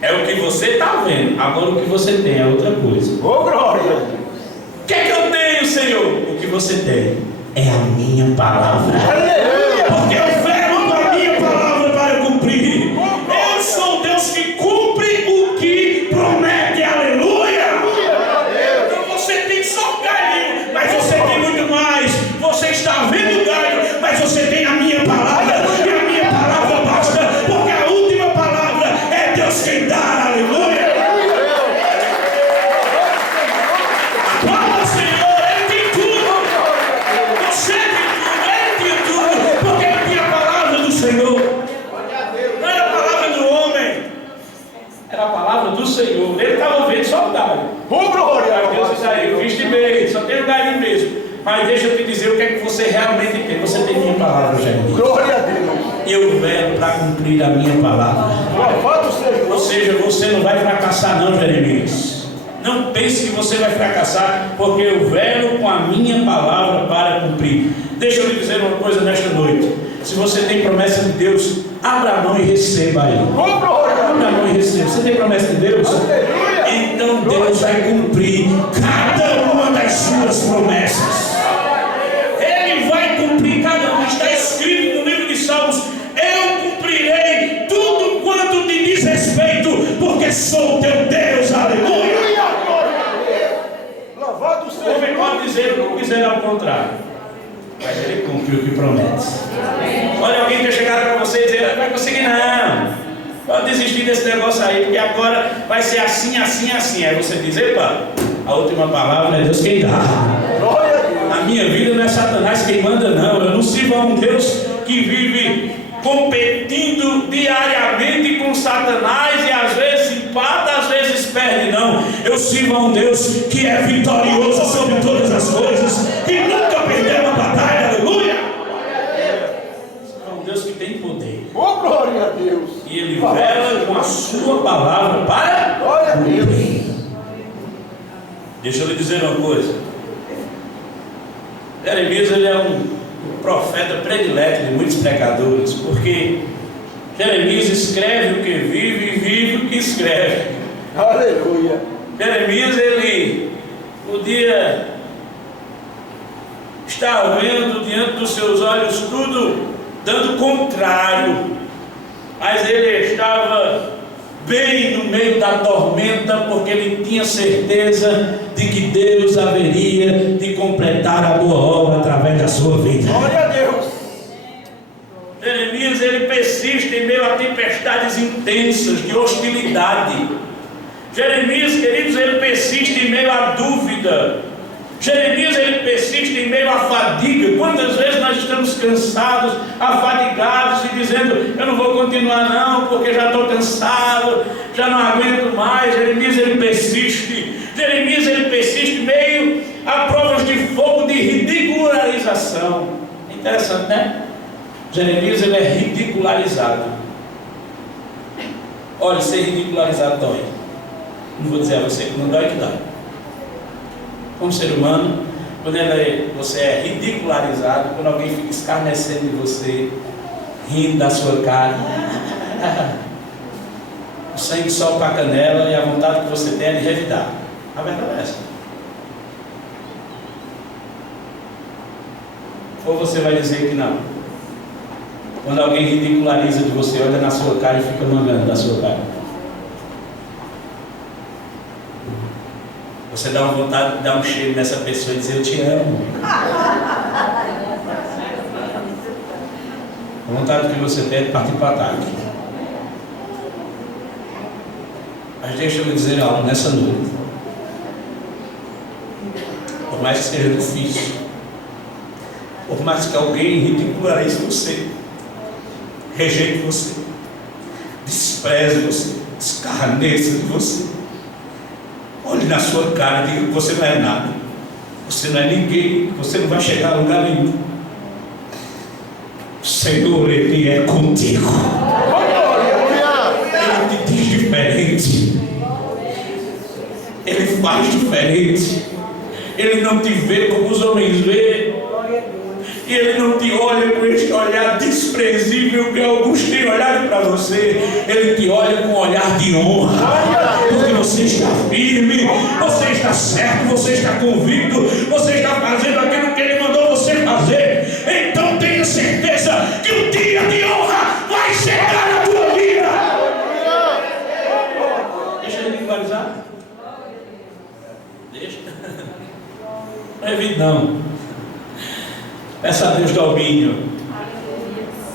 É o que você está vendo. Agora o que você tem é outra coisa. Ô, glória. O que é que eu tenho, Senhor? O que você tem é a minha palavra. Aleluia. Porque eu velo com a minha palavra para cumprir. Eu sou Deus que cumpre o que promete. Aleluia. Então você tem só galho, mas você tem muito mais. Você está vendo o galho, mas você tem a minha palavra. E a minha palavra basta, porque a última palavra é Deus quem dá. Aleluia. Aplauda o Senhor, Ele tem tudo. Você tem tudo, Ele tem tudo, porque Ele tem a palavra do Senhor. Não era a palavra do homem, era a palavra do Senhor. Ele estava vendo só o galho. Ô, glória. Deus diz aí, eu viste bem, só tem o galho mesmo. Mas deixa eu te dizer o que é que você realmente tem. Você tem minha palavra, Jeremias. Glória a Deus. Eu velo para cumprir a minha palavra. Louvado seja o Ou nome. seja, você não vai fracassar não, Jeremias. Não pense que você vai fracassar, porque eu velo com a minha palavra para cumprir. Deixa eu lhe dizer uma coisa nesta noite. Se você tem promessa de Deus, abra a mão e receba aí. Ô, glória. Abra a mão e receba. Você tem promessa de Deus? Aleluia. Então Deus vai cumprir cada uma das suas promessas. Ele vai cumprir cada uma. Está escrito no livro de Salmos: eu cumprirei tudo quanto te diz respeito, porque sou teu Deus. Aleluia. Louvado O seja homem o nome. pode dizer o que quiser ao contrário, mas ele cumpre o que promete. Olha, alguém ter chegado para você e dizer: não vai conseguir não. Pode desistir desse negócio aí, porque agora vai ser assim, assim, assim. Aí você diz: epa, a última palavra é Deus quem dá. Glória a Deus. Na minha vida não é Satanás quem manda, não. Eu não sirvo a um Deus que vive competindo diariamente com Satanás e às vezes empata, às vezes perde, não. Eu sirvo a um Deus que é vitorioso sobre todas as coisas, que nunca perdeu uma batalha. Aleluia. É um Deus que tem poder. Ô, glória a Deus. E Ele vela com a sua palavra para Glória a Deus. cumprir. Deixa eu lhe dizer uma coisa. Jeremias, ele é um profeta predileto de muitos pregadores, porque Jeremias escreve o que vive e vive o que escreve. Aleluia. Jeremias, ele podia estar vendo diante dos seus olhos tudo dando contrário, mas ele estava bem no meio da tormenta, porque ele tinha certeza de que Deus haveria de completar a boa obra através da sua vida. Glória a Deus. Jeremias, ele persiste em meio a tempestades intensas de hostilidade. Jeremias, queridos, ele persiste em meio à dúvida. Jeremias, ele persiste em meio à fadiga. Quantas vezes nós estamos cansados, afadigados e dizendo: eu não vou continuar não, porque já estou cansado, já não aguento mais. Jeremias, ele persiste. Jeremias, ele persiste em meio a provas de fogo de ridicularização. É interessante, né? Jeremias, ele é ridicularizado. Olha, ser ridicularizado dói. Não vou dizer a você que não dói, que dói. Como ser humano, quando você é ridicularizado, quando alguém fica escarnecendo de você, rindo da sua cara, o sangue sobe para a canela e a vontade que você tem é de revidar. A verdade é essa. Ou você vai dizer que não? Quando alguém ridiculariza de você, olha na sua cara e fica mangando da sua cara. Você dá uma vontade de dar um cheiro nessa pessoa e dizer: eu te amo. A vontade que você tem é de partir para o ataque. Mas deixa eu lhe dizer algo nessa noite. por mais que seja difícil, por mais que alguém ridicularize você, rejeite você, despreze você, escarneça de você, olhe na sua cara e diga que você não é nada, você não é ninguém, você não vai chegar a lugar nenhum. O Senhor, Ele é contigo. Ele te diz diferente, Ele faz diferente. Ele não te vê como os homens veem, e Ele não te olha com este olhar desprezível que alguns têm olhado para você. Ele te olha com um olhar de honra, porque você está firme, você está certo, você está convicto, você está fazendo aquilo que Ele mandou você fazer. Então tenha certeza que o dia de honra vai chegar na tua vida. Deixa Ele visualizar. Deixa. Não é vida não. Peça a Deus domínio.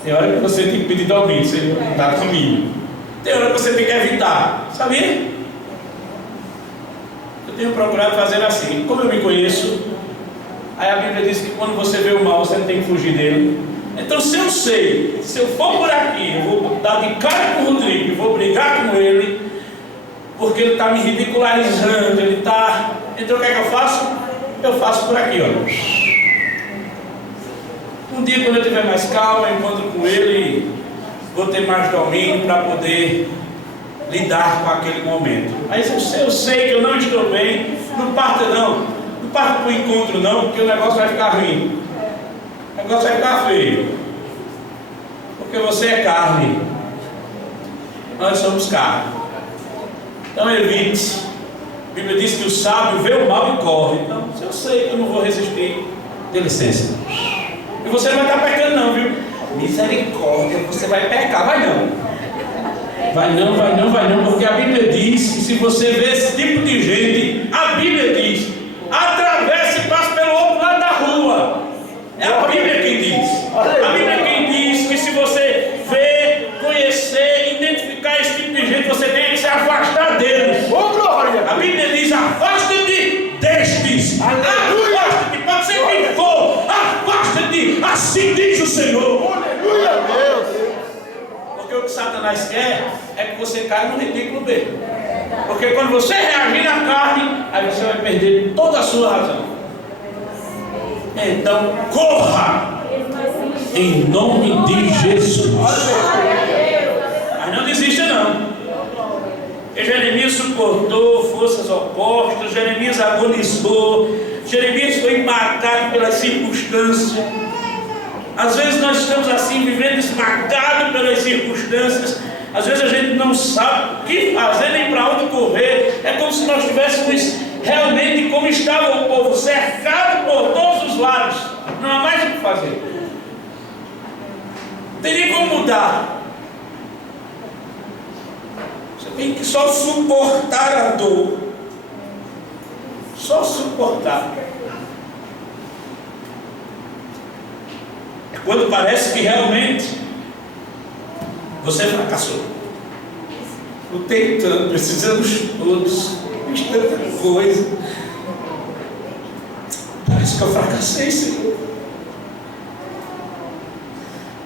Tem hora que você tem que pedir domínio, Senhor, dá domínio. Tem hora que você tem que evitar, sabia? Eu tenho procurado fazer assim. Como eu me conheço, aí a Bíblia diz que quando você vê o mal, você não tem que fugir dele. Então, se eu sei, se eu for por aqui, eu vou dar de cara com o Rodrigo e vou brigar com ele, porque ele está me ridicularizando, ele está... Então, o que é que eu faço? Eu faço por aqui, ó. Um dia, quando eu tiver mais calma, eu encontro com ele e vou ter mais domínio para poder lidar com aquele momento. Aí se eu sei que eu não estou bem, não parta não. Não parta para o encontro não, porque o negócio vai ficar ruim. O negócio vai ficar feio. Porque você é carne. Nós somos carne. Então evite. A Bíblia diz que o sábio vê o mal e corre. Então, se eu sei que eu não vou resistir, dê licença. E você não vai estar pecando não, viu? Misericórdia, você vai pecar, vai não. Vai não, porque a Bíblia diz que se você vê esse tipo de gente, a Bíblia diz, atravesse e passe pelo outro lado da rua. É a Bíblia quem diz. A Bíblia quem diz que se você ver, conhecer, identificar esse tipo de gente, você tem que se afastar deles. A Bíblia diz, afasta-te destes. Afasta-te, pode ser quem for, afasta-te, assim diz o Senhor. Aleluia, Deus. Porque o que Satanás quer é que você caia no ridículo dele. Porque quando você reagir na carne, aí você vai perder toda a sua razão. Então, corra em nome de Jesus. Mas não desista não. Porque Jeremias suportou forças opostas, Jeremias agonizou, Jeremias foi marcado pelas circunstâncias. Às vezes nós estamos assim, vivendo esmagados pelas circunstâncias. Às vezes a gente não sabe o que fazer, nem para onde correr. É como se nós estivéssemos realmente como estava o povo, cercado por todos os lados. Não há mais o que fazer. Não teria como mudar. Você tem que só suportar a dor. Só suportar. É quando parece que realmente você fracassou. Lutei tanto, precisamos todos, fiz tanta coisa. Parece que eu fracassei, Senhor.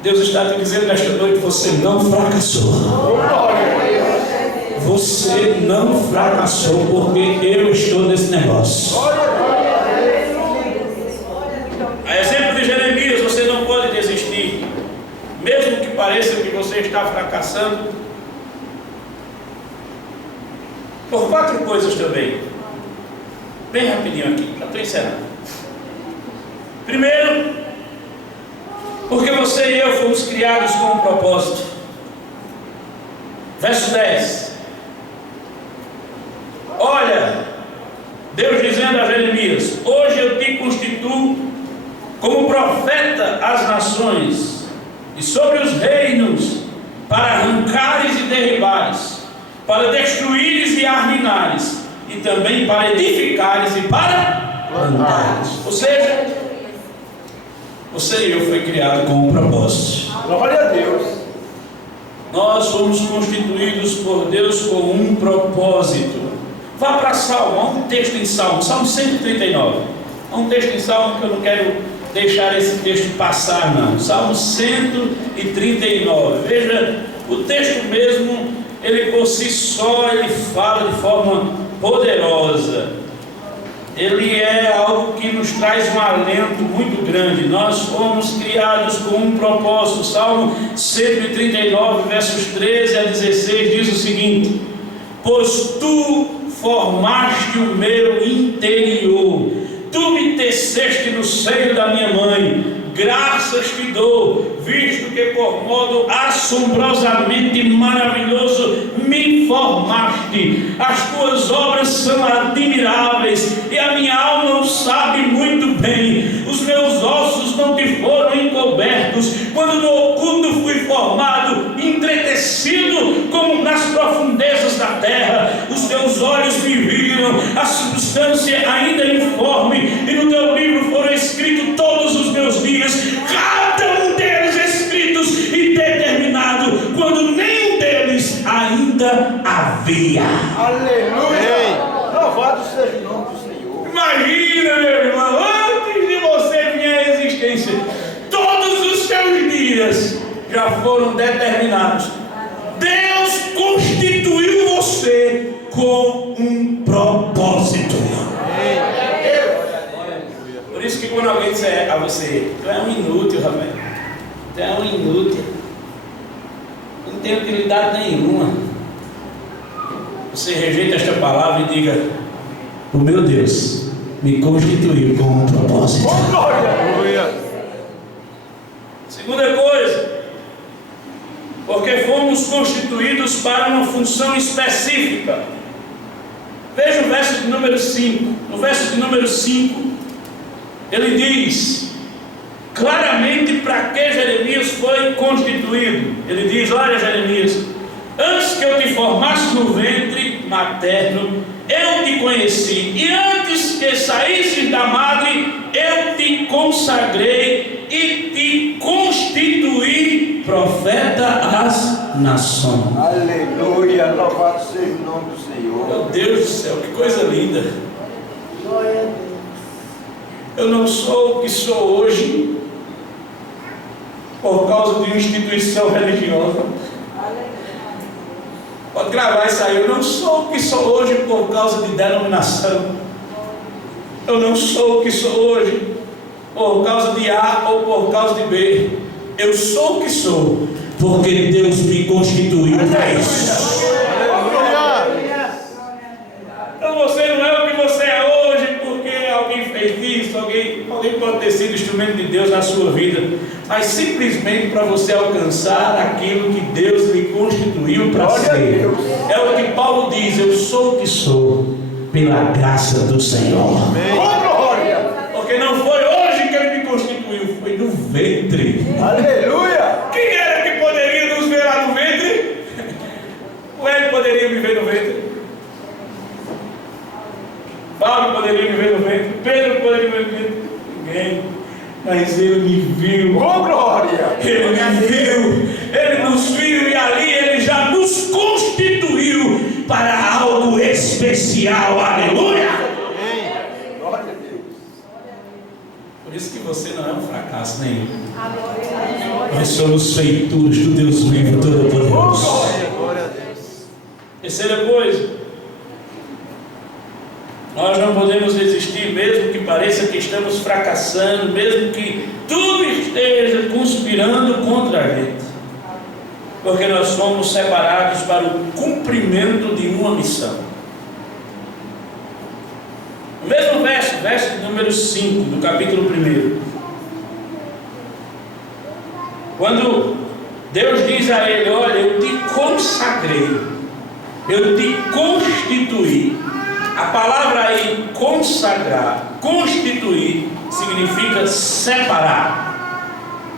Deus está te dizendo nesta noite: você não fracassou. Você não fracassou, porque eu estou nesse negócio. A exemplo de Jeremias, você não pode desistir. Mesmo que pareça que você está fracassando. Por 4 coisas também. Bem rapidinho aqui, já estou encerrando. Primeiro, porque você e eu fomos criados com um propósito. Verso 10. Olha, Deus dizendo a Jeremias: hoje eu te constituo como profeta às nações e sobre os reinos, para arrancares e derribares, para destruíres e arruinares, e também para edificares e para plantares. Ou seja, você e eu foi criado com um propósito. Glória a Deus. Nós fomos constituídos por Deus com um propósito. Vá para Salmo, há um texto em Salmo 139. Há um texto em Salmo que eu não quero deixar esse texto passar, não. Salmo 139. Veja, o texto mesmo, ele por si só, ele fala de forma poderosa. Ele é algo que nos traz um alento muito grande. Nós fomos criados com um propósito. Salmo 139, versos 13 a 16 diz o seguinte: pois tu formaste o meu interior, tu me teceste no seio da minha mãe. Graças te dou, visto que por modo assombrosamente maravilhoso me formaste. As tuas obras são admiráveis e a minha alma o sabe muito bem. Os meus ossos não te foram encobertos, quando no oculto fui formado, entretecido como nas profundezas da terra. Os teus olhos me viram, a substância ainda informe, e no teu livro foram escritos todos os meus dias, cada um deles escritos e determinado, quando nenhum deles ainda havia. Aleluia! Louvado seja o nome do Senhor. Imagina, meu irmão, antes de você vir à existência, todos os seus dias já foram determinados. Deus constituiu você com um propósito. Por isso que quando alguém disser a você, tu é um inútil, rapaz, tu é um inútil, não tem utilidade nenhuma, você rejeita esta palavra e diga: o meu Deus me constituiu com um propósito. Aleluia! Segunda coisa, porque fomos constituídos para uma função específica. Veja o verso de número 5. No verso de número 5, ele diz claramente para que Jeremias foi constituído. Ele diz: olha, Jeremias, antes que eu te formasse no ventre materno, eu te conheci, e antes que saísses da madre, eu te consagrei e te constituí profeta às nações. Aleluia! Louvado seja o nome do Senhor. Meu Deus do céu, que coisa linda! Eu não sou o que sou hoje por causa de uma instituição religiosa. Pode gravar isso aí. Eu não sou o que sou hoje por causa de denominação. Eu não sou o que sou hoje por causa de A ou por causa de B. Eu sou o que sou porque Deus me constituiu para isso. Então você não é o que você é hoje porque alguém fez isso, alguém pode ter sido instrumento de Deus na sua vida, mas simplesmente para você alcançar aquilo que Deus lhe constituiu para ser. É o que Paulo diz: eu sou o que sou pela graça do Senhor. Porque não foi hoje que Ele me constituiu, foi no ventre. Aleluia! Quem era que poderia nos ver lá no ventre? Ou Ele poderia me ver no ventre? Paulo poderia me ver no ventre, Pedro poderia me ver no ventre, ninguém, mas Ele me viu. Oh, glória! Ele me viu, Ele nos viu, e ali Ele já nos constituiu para algo especial. Aleluia! Glória a Deus! Por isso que você não é um fracasso nenhum. Nós somos feituras do Deus vivo todo-poderoso. Glória a Deus! Terceira coisa, nós não podemos resistir, mesmo que pareça que estamos fracassando, mesmo que tudo esteja conspirando contra a gente, porque nós fomos separados para o cumprimento de uma missão. O mesmo verso de número 5, do capítulo 1. Quando Deus diz a ele: olha, eu te consagrei, eu te constituí. A palavra aí, consagrar, constituir, significa separar,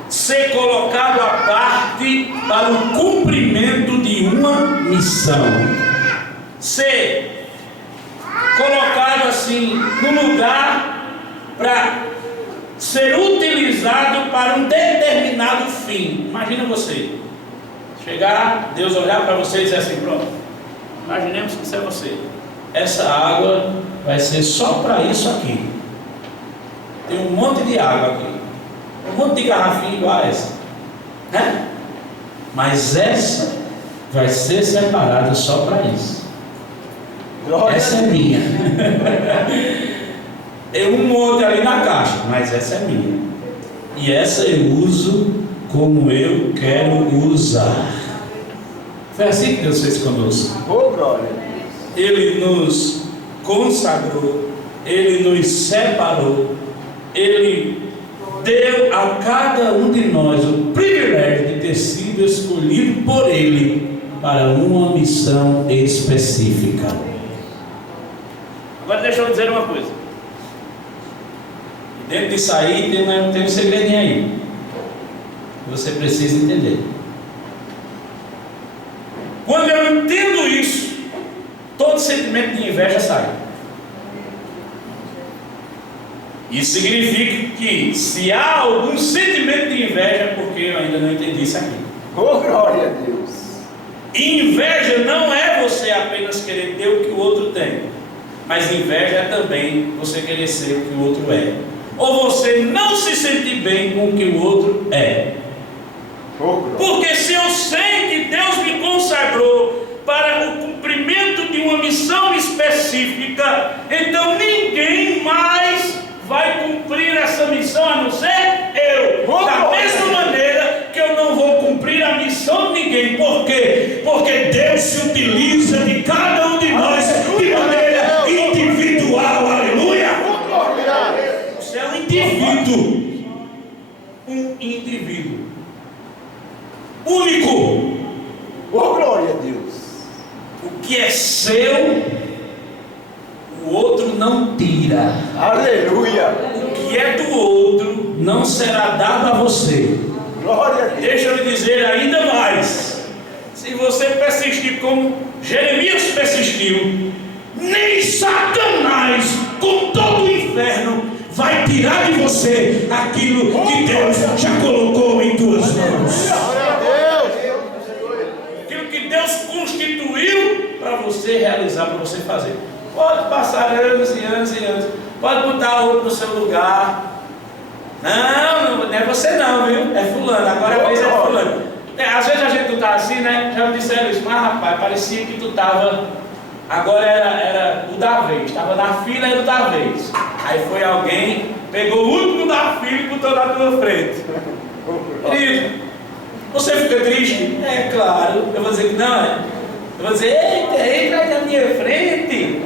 ser colocado à parte para o cumprimento de uma missão, ser colocado assim no lugar para ser utilizado para um determinado fim. Imagina você chegar, Deus olhar para você e dizer assim: pronto, imaginemos que isso é você. Essa água vai ser só para isso aqui. tem um monte de água aqui, um monte de garrafinha igual a essa, né? Mas essa vai ser separada só para isso. Essa é minha. Tem um monte ali na caixa, mas essa é minha. E essa eu uso como eu quero usar. Foi assim que Deus fez conosco. Oh, glória. Ele nos consagrou, Ele nos separou, Ele deu a cada um de nós o privilégio de ter sido escolhido por Ele para uma missão específica. Agora deixa eu dizer uma coisa. Dentro disso aí tem um segredinho aí. Você precisa entender. Quando eu entendo isso, todo sentimento de inveja sai. Isso significa que se há algum sentimento de inveja, é porque eu ainda não entendi isso aqui. Oh, glória a Deus. Inveja não é você apenas querer ter o que o outro tem, mas inveja é também você querer ser o que o outro é, ou você não se sentir bem com o que o outro é. Porque se eu sei que Deus me consagrou para o cumprimento de uma missão específica, então ninguém mais vai cumprir essa missão a não ser eu. Da mesma maneira que eu não vou cumprir a missão de ninguém. Por quê? Porque Deus se utiliza de cada um de nós de maneira individual. Aleluia! Você é um indivíduo. Um indivíduo único. Oh, glória a Deus. O que é seu, o outro não tira. Aleluia. O que é do outro não será dado a você. Glória a Deus. Deixa eu lhe dizer ainda mais. Se você persistir como Jeremias persistiu, nem Satanás, com todo o inferno, vai tirar de você aquilo que Deus já colocou em tuas mãos. Aquilo que Deus constituiu para você realizar, para você fazer. Pode passar anos e anos e anos. Pode botar outro no seu lugar. Não é você não, viu? É fulano. Agora a vez é fulano. Às vezes a gente não está assim, né? Já me disseram isso. Mas rapaz, parecia que tu estava. Agora era o da vez. Estava na fila e era o da vez. Aí foi alguém, pegou o último da fila e botou na tua frente. Querido, você fica triste? É claro. Eu vou dizer que não, é? Eu vou dizer, eita, entra aí na minha frente.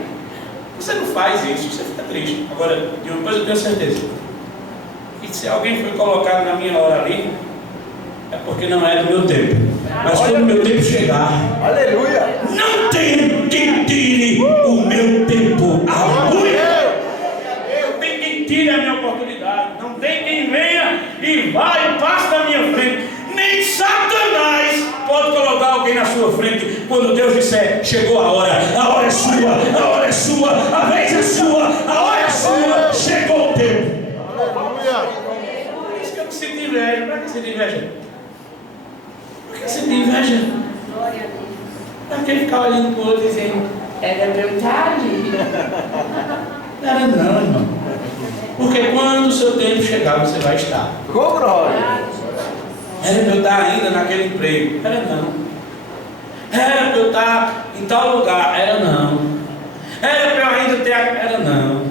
Você não faz isso, você fica triste. Agora, de uma coisa eu tenho certeza: que se alguém foi colocado na minha hora ali, é porque não é do meu tempo. Mas quando o meu tempo chegar, aleluia, não tem quem tire o meu tempo. Aleluia! Não tem quem tire a minha oportunidade. Não tem quem venha e vá e passe na minha frente. Nem Satanás pode colocar alguém na sua frente quando Deus disser: chegou a hora é sua, a hora é sua, a vez é sua, a hora é sua, chegou o tempo. Aleluia. Por isso que eu não sinto inveja. Para que sinto inveja? Por que sinto inveja? Para que ficar olhando para o outro dizendo: era meu tarde? Não era não, irmão. Porque quando o seu tempo chegar, você vai estar. oh, glória. Era para eu estar ainda naquele emprego? Era não. Era para eu estar em tal lugar? Era não. Era para eu ainda ter... Era não.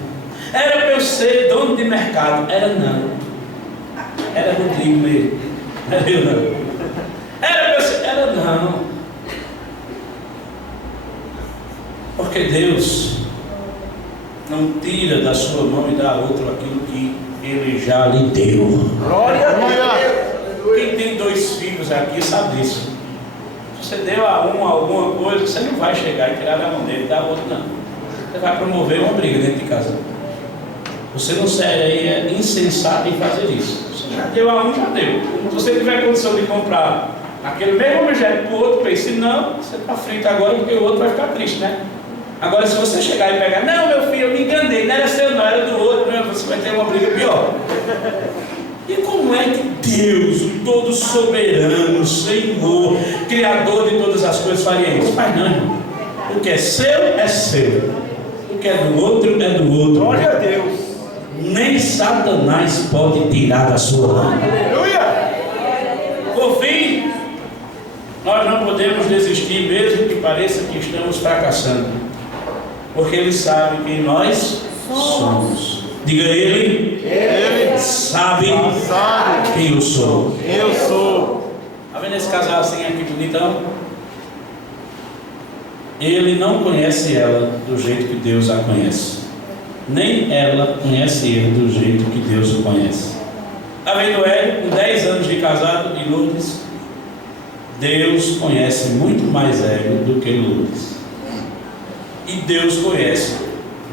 Era para eu ser dono de mercado? Era não. Era Rodrigo mesmo. Era eu não. Era para eu ser... Era não. Porque Deus não tira da sua mão e dá a outro aquilo que Ele já lhe deu. Glória a Deus. Quem tem 2 filhos aqui sabe disso. Se você deu a um alguma coisa, você não vai chegar e tirar da mão dele e dar a outro, não. Você vai promover uma briga dentro de casa. Você não seria insensato em fazer isso. Você já deu a um, já deu. Se você tiver condição de comprar aquele mesmo objeto para o outro, pense: não, você está frito agora porque o outro vai ficar triste, né? Agora, se você chegar e pegar: não, meu filho, eu me enganei, não era seu, não, era do outro, você vai ter uma briga pior. E como é que Deus, o todo soberano, Senhor, Criador de todas as coisas, faria isso? Mas não, irmão. O que é seu, é seu. O que é do outro, é do outro. Glória a Deus. nem Satanás pode tirar da sua mão. Por fim, nós não podemos desistir, mesmo que pareça que estamos fracassando, porque Ele sabe quem nós somos. Diga Ele sabe quem eu sou. Eu sou. Está vendo esse casal assim aqui bonitão? Ele não conhece ela do jeito que Deus a conhece, nem ela conhece ele do jeito que Deus o conhece. Está vendo Hélio, com 10 anos de casado, e Lourdes? Deus conhece muito mais Hélio do que Lourdes, e Deus conhece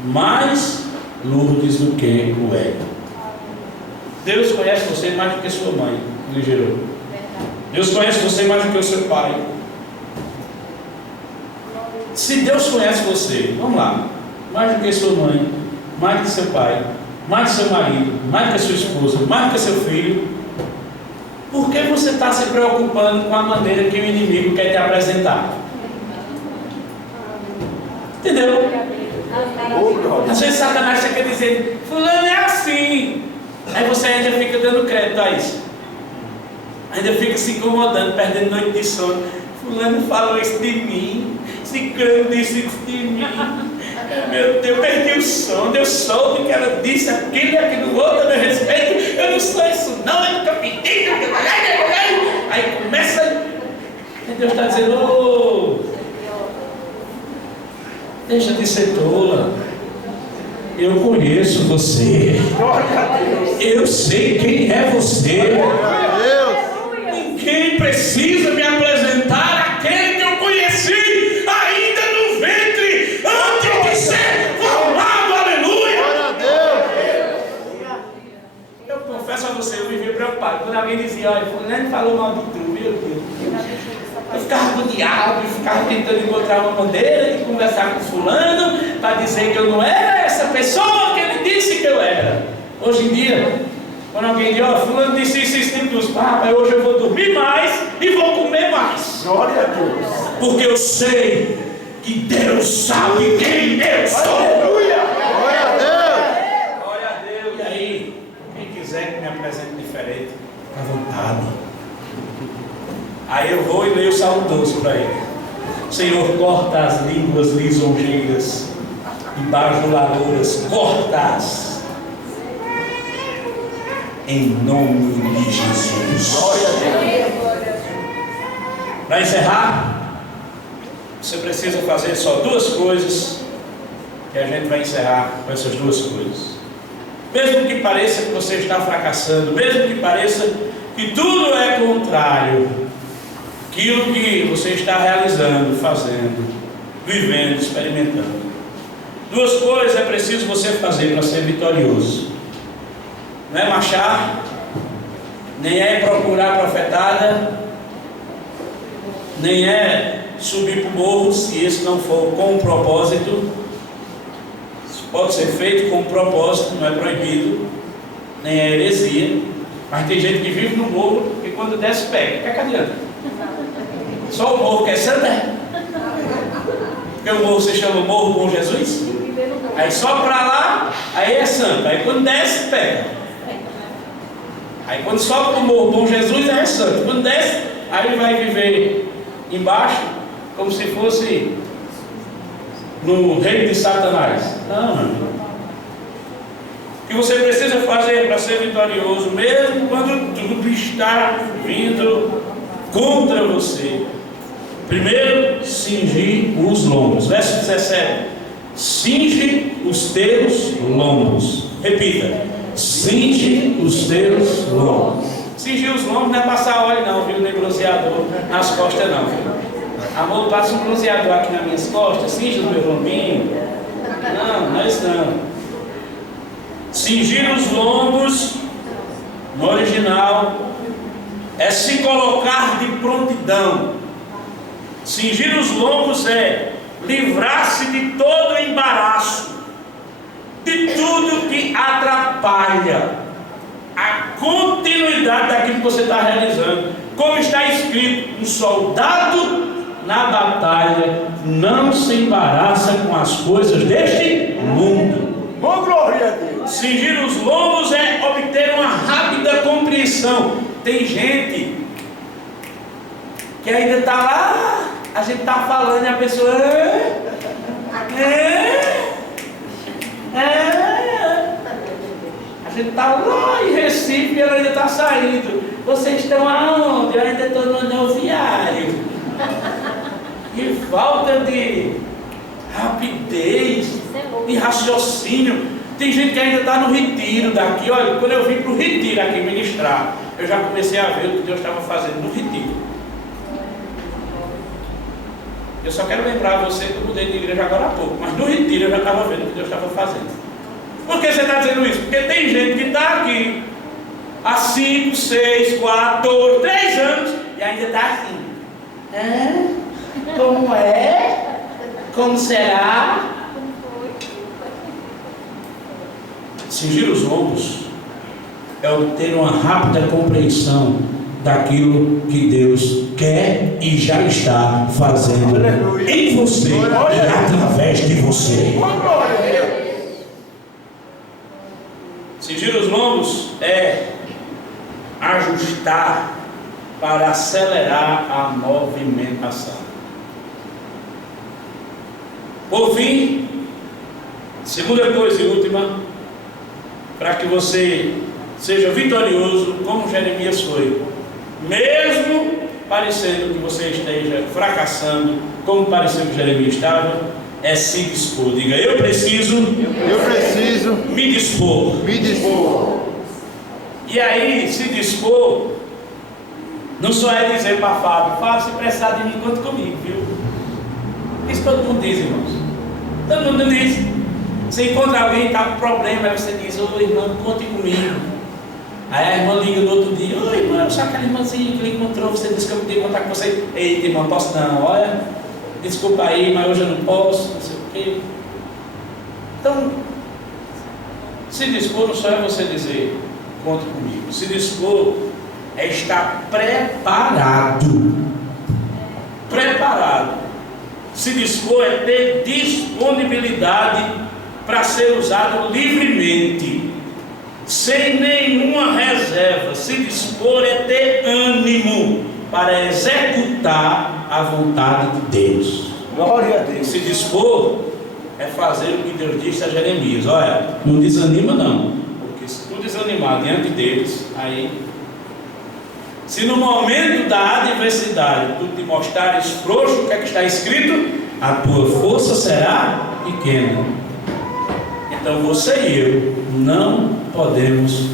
mais Lourdes do que o Hélio. Deus conhece você mais do que sua mãe, que lhe gerou. Deus conhece você mais do que o seu pai. Se Deus conhece você, vamos lá, mais do que sua mãe, mais do que seu pai, mais do seu marido, mais do que sua esposa, mais do que seu filho, por que você está se preocupando com a maneira que o inimigo quer te apresentar? Entendeu? Às vezes Satanás quer dizer, fulano é assim, aí você ainda fica dando crédito a isso, ainda fica se incomodando, perdendo noite de sono. Fulano falou isso de mim, Ciclano disse isso de mim, meu Deus, perdi o sono, eu soube que ela disse aquilo e aquilo outro a meu respeito, eu não sou isso não, eu nunca pedi, aí começa, e Deus está dizendo, oh, deixa de ser tola, eu conheço você, eu sei quem é você, ninguém precisa me apresentar aquele que eu conheci ainda no ventre, antes de ser formado, aleluia! Glória a Deus! Eu confesso a você, eu vivia preocupado, quando alguém dizia, olha, fulano falou mal de tu, meu Deus, eu ficava agoniado, eu ficava tentando encontrar uma maneira de conversar com fulano, para dizer que eu não era essa pessoa que ele disse que eu era. Hoje em dia, quando alguém diz, ó, fulano disse isso tipo dos papas, hoje eu vou dormir mais e vou comer mais. Glória a Deus. Porque eu sei que Deus sabe quem eu sou. Aleluia. Glória a Deus! Glória a Deus. E aí, quem quiser que me apresente diferente, fica à vontade. Aí eu vou e leio o Salmo 12 para ele. Senhor, corta as línguas lisonjeiras e bajuladoras, corta-as. Em nome de Jesus. Glória a Deus. Para encerrar, você precisa fazer só duas coisas, e a gente vai encerrar com essas duas coisas. Mesmo que pareça que você está fracassando, mesmo que pareça que tudo é contrário, aquilo que você está realizando, fazendo, vivendo, experimentando. Duas coisas é preciso você fazer para ser vitorioso. Não é marchar, nem é procurar profetada, nem é subir para o morro, se esse não for com um propósito. Isso pode ser feito com um propósito, não é proibido, nem é heresia. Mas tem gente que vive no morro e quando desce pega. O que é que adianta? Só o morro que é santo, é? Porque o morro se chama Morro com Jesus? Aí só para lá, aí é santo. Aí quando desce, pega. Aí quando sobe para o morro com Jesus, é santo. Quando desce, aí vai viver embaixo, como se fosse no reino de Satanás. Não, irmão. O que você precisa fazer para ser vitorioso, mesmo quando tudo está vindo contra você? Primeiro, cingir os lombos. Verso 17. Cinge os teus lombos. Repita. Cinge os teus lombos. Cingir os lombos não é passar óleo não, viu? Nem bronzeador nas costas não, viu? Amor, passa um bronzeador aqui nas minhas costas, cinge os meus lombinhos. Não é isso não. Cingir os lombos, no original, é se colocar de prontidão. Cingir os lombos é livrar-se de todo embaraço, de tudo que atrapalha a continuidade daquilo que você está realizando. Como está escrito, um soldado na batalha não se embaraça com as coisas deste mundo. Oh, glória a Deus. Cingir os lombos é obter uma rápida compreensão. Tem gente que ainda está lá, a gente está falando e a pessoa... A gente está lá em Recife e ela ainda está saindo. Vocês estão aonde? Eu ainda estou no anuviário. Que falta de rapidez, de raciocínio. Tem gente que ainda está no retiro daqui. Olha, quando eu vim para o retiro aqui ministrar, eu já comecei a ver o que Deus estava fazendo no retiro. Eu só quero lembrar você que eu mudei de igreja agora há pouco, mas no retiro eu já estava vendo o que Deus estava fazendo. Por que você está dizendo isso? Porque tem gente que está aqui há 5, 6, 4, 2, 3 anos e ainda está assim. Como é? Como será? Cingir os ombros é obter uma rápida compreensão daquilo que Deus quer e já está fazendo em você e através de você. Cingir os lombos é ajustar para acelerar a movimentação. Por fim, segunda coisa e última, para que você seja vitorioso como Jeremias foi, mesmo parecendo que você esteja fracassando, como pareceu que Jeremias estava, é se dispor. Diga, eu preciso me dispor. E aí, se dispor, não só é dizer para Fábio, se precisar de mim, conta comigo, viu? Isso todo mundo diz, irmãos. Todo mundo diz. Você encontra alguém que está com problema, aí você diz, ô irmão, conte comigo. Aí a irmã liga no outro dia, ô irmão, só aquela irmãzinha que ele encontrou, você disse que eu podia contar com você. Eita, irmão, posso não, olha, desculpa aí, mas hoje eu não posso, não sei o quê. Então, se dispor não só é você dizer, conte comigo. Se dispor é estar preparado. Preparado. Se dispor é ter disponibilidade para ser usado livremente, sem nenhuma reserva. Se dispor é ter ânimo para executar a vontade de Deus. Glória a Deus. Se dispor é fazer o que Deus disse a Jeremias: olha, não desanima não, porque se tu desanimar diante deles, aí, se no momento da adversidade tu te mostrares frouxo, o que é que está escrito? A tua força será pequena. Então você e eu não podemos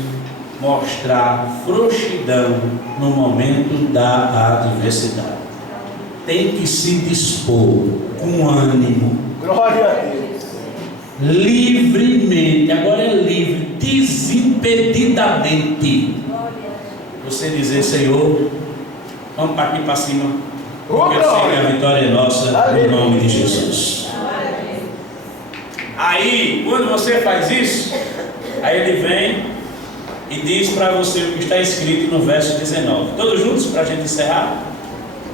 mostrar frouxidão no momento da adversidade. Tem que se dispor com ânimo. Glória a Deus. Livremente, agora é livre, desimpedidamente. Você dizer, Senhor, vamos partir para cima, porque eu sei que a vitória é nossa, no nome de Jesus. Aí, quando você faz isso, aí ele vem e diz para você o que está escrito no verso 19. Todos juntos, para a gente encerrar?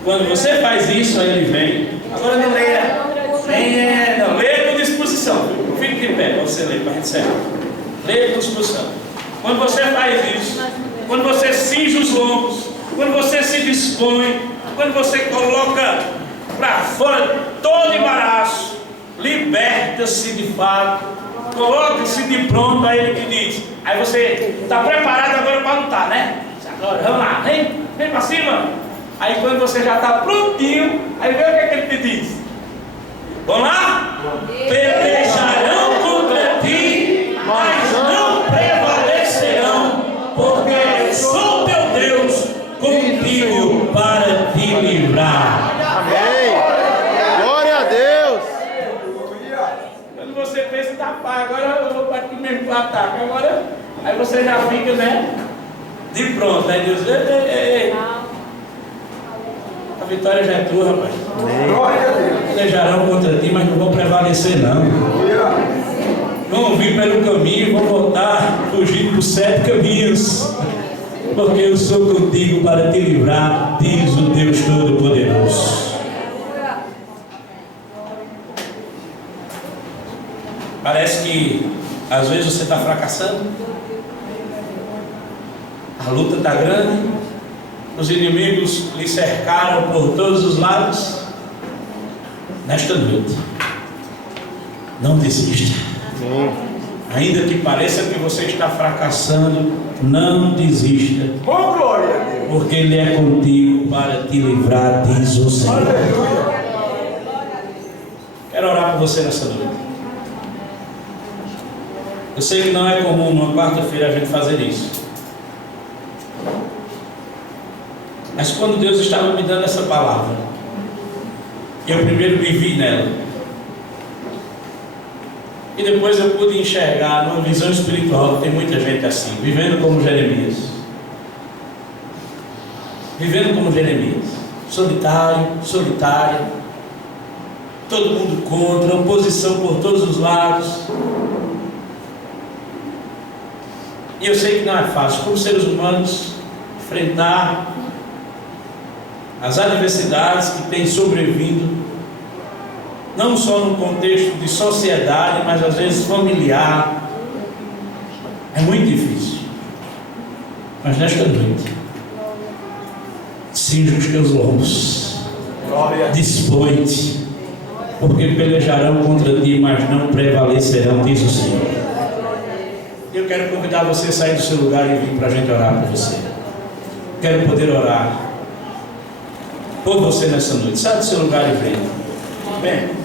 Quando você faz isso, aí ele vem. Agora não leia. Não, leia com disposição. Fique de pé para você ler, para a gente encerrar. Leia com disposição. Quando você faz isso, quando você cinge os lombos, quando você se dispõe, quando você coloca para fora todo embaraço, liberta-se de fato, coloca-se de pronto. Aí ele te diz, aí você está preparado agora para lutar, né? Agora, vamos lá, vem para cima. Aí quando você já está prontinho, aí vê o que é que ele te diz. Vamos lá? Pelejarão contra ti, mas não prevalecerão, porque eu sou teu Deus contigo para te livrar. Amém. Glória a Deus. Quando você pensa, tá pá, agora eu vou partir mesmo para o ataque. Agora, aí você já fica, né? De pronto. Aí Deus, ei. A vitória já é tua, rapaz. Glória a Deus. Pelejarão contra ti, mas não vão prevalecer, não. Vão vir pelo caminho e vão voltar fugindo por 7 caminhos. Porque eu sou contigo para te livrar, diz o Deus Todo-Poderoso. Parece que Às vezes você está fracassando, a luta está grande, os inimigos lhe cercaram por todos os lados. Nesta noite, não desista. Ainda que pareça que você está fracassando, não desista. Oh, glória a Deus. Porque Ele é contigo para te livrar, diz o Senhor. Aleluia. Quero orar por você nessa noite. Eu sei que não é comum numa quarta-feira a gente fazer isso. Mas quando Deus estava me dando essa palavra, eu primeiro me vi nela. E depois eu pude enxergar numa visão espiritual que tem muita gente assim, vivendo como Jeremias. Vivendo como Jeremias. Solitário, solitário. Todo mundo contra, oposição por todos os lados. E eu sei que não é fácil, como seres humanos, enfrentar as adversidades que têm sobrevindo, não só no contexto de sociedade, mas às vezes familiar. É muito difícil. Mas nesta noite, cinja os teus lombos, dispõe-te, porque pelejarão contra ti, mas não prevalecerão, diz o Senhor. Eu quero convidar você a sair do seu lugar e vir para a gente orar por você. Quero poder orar por você nessa noite. Sai do seu lugar e vem. Vem.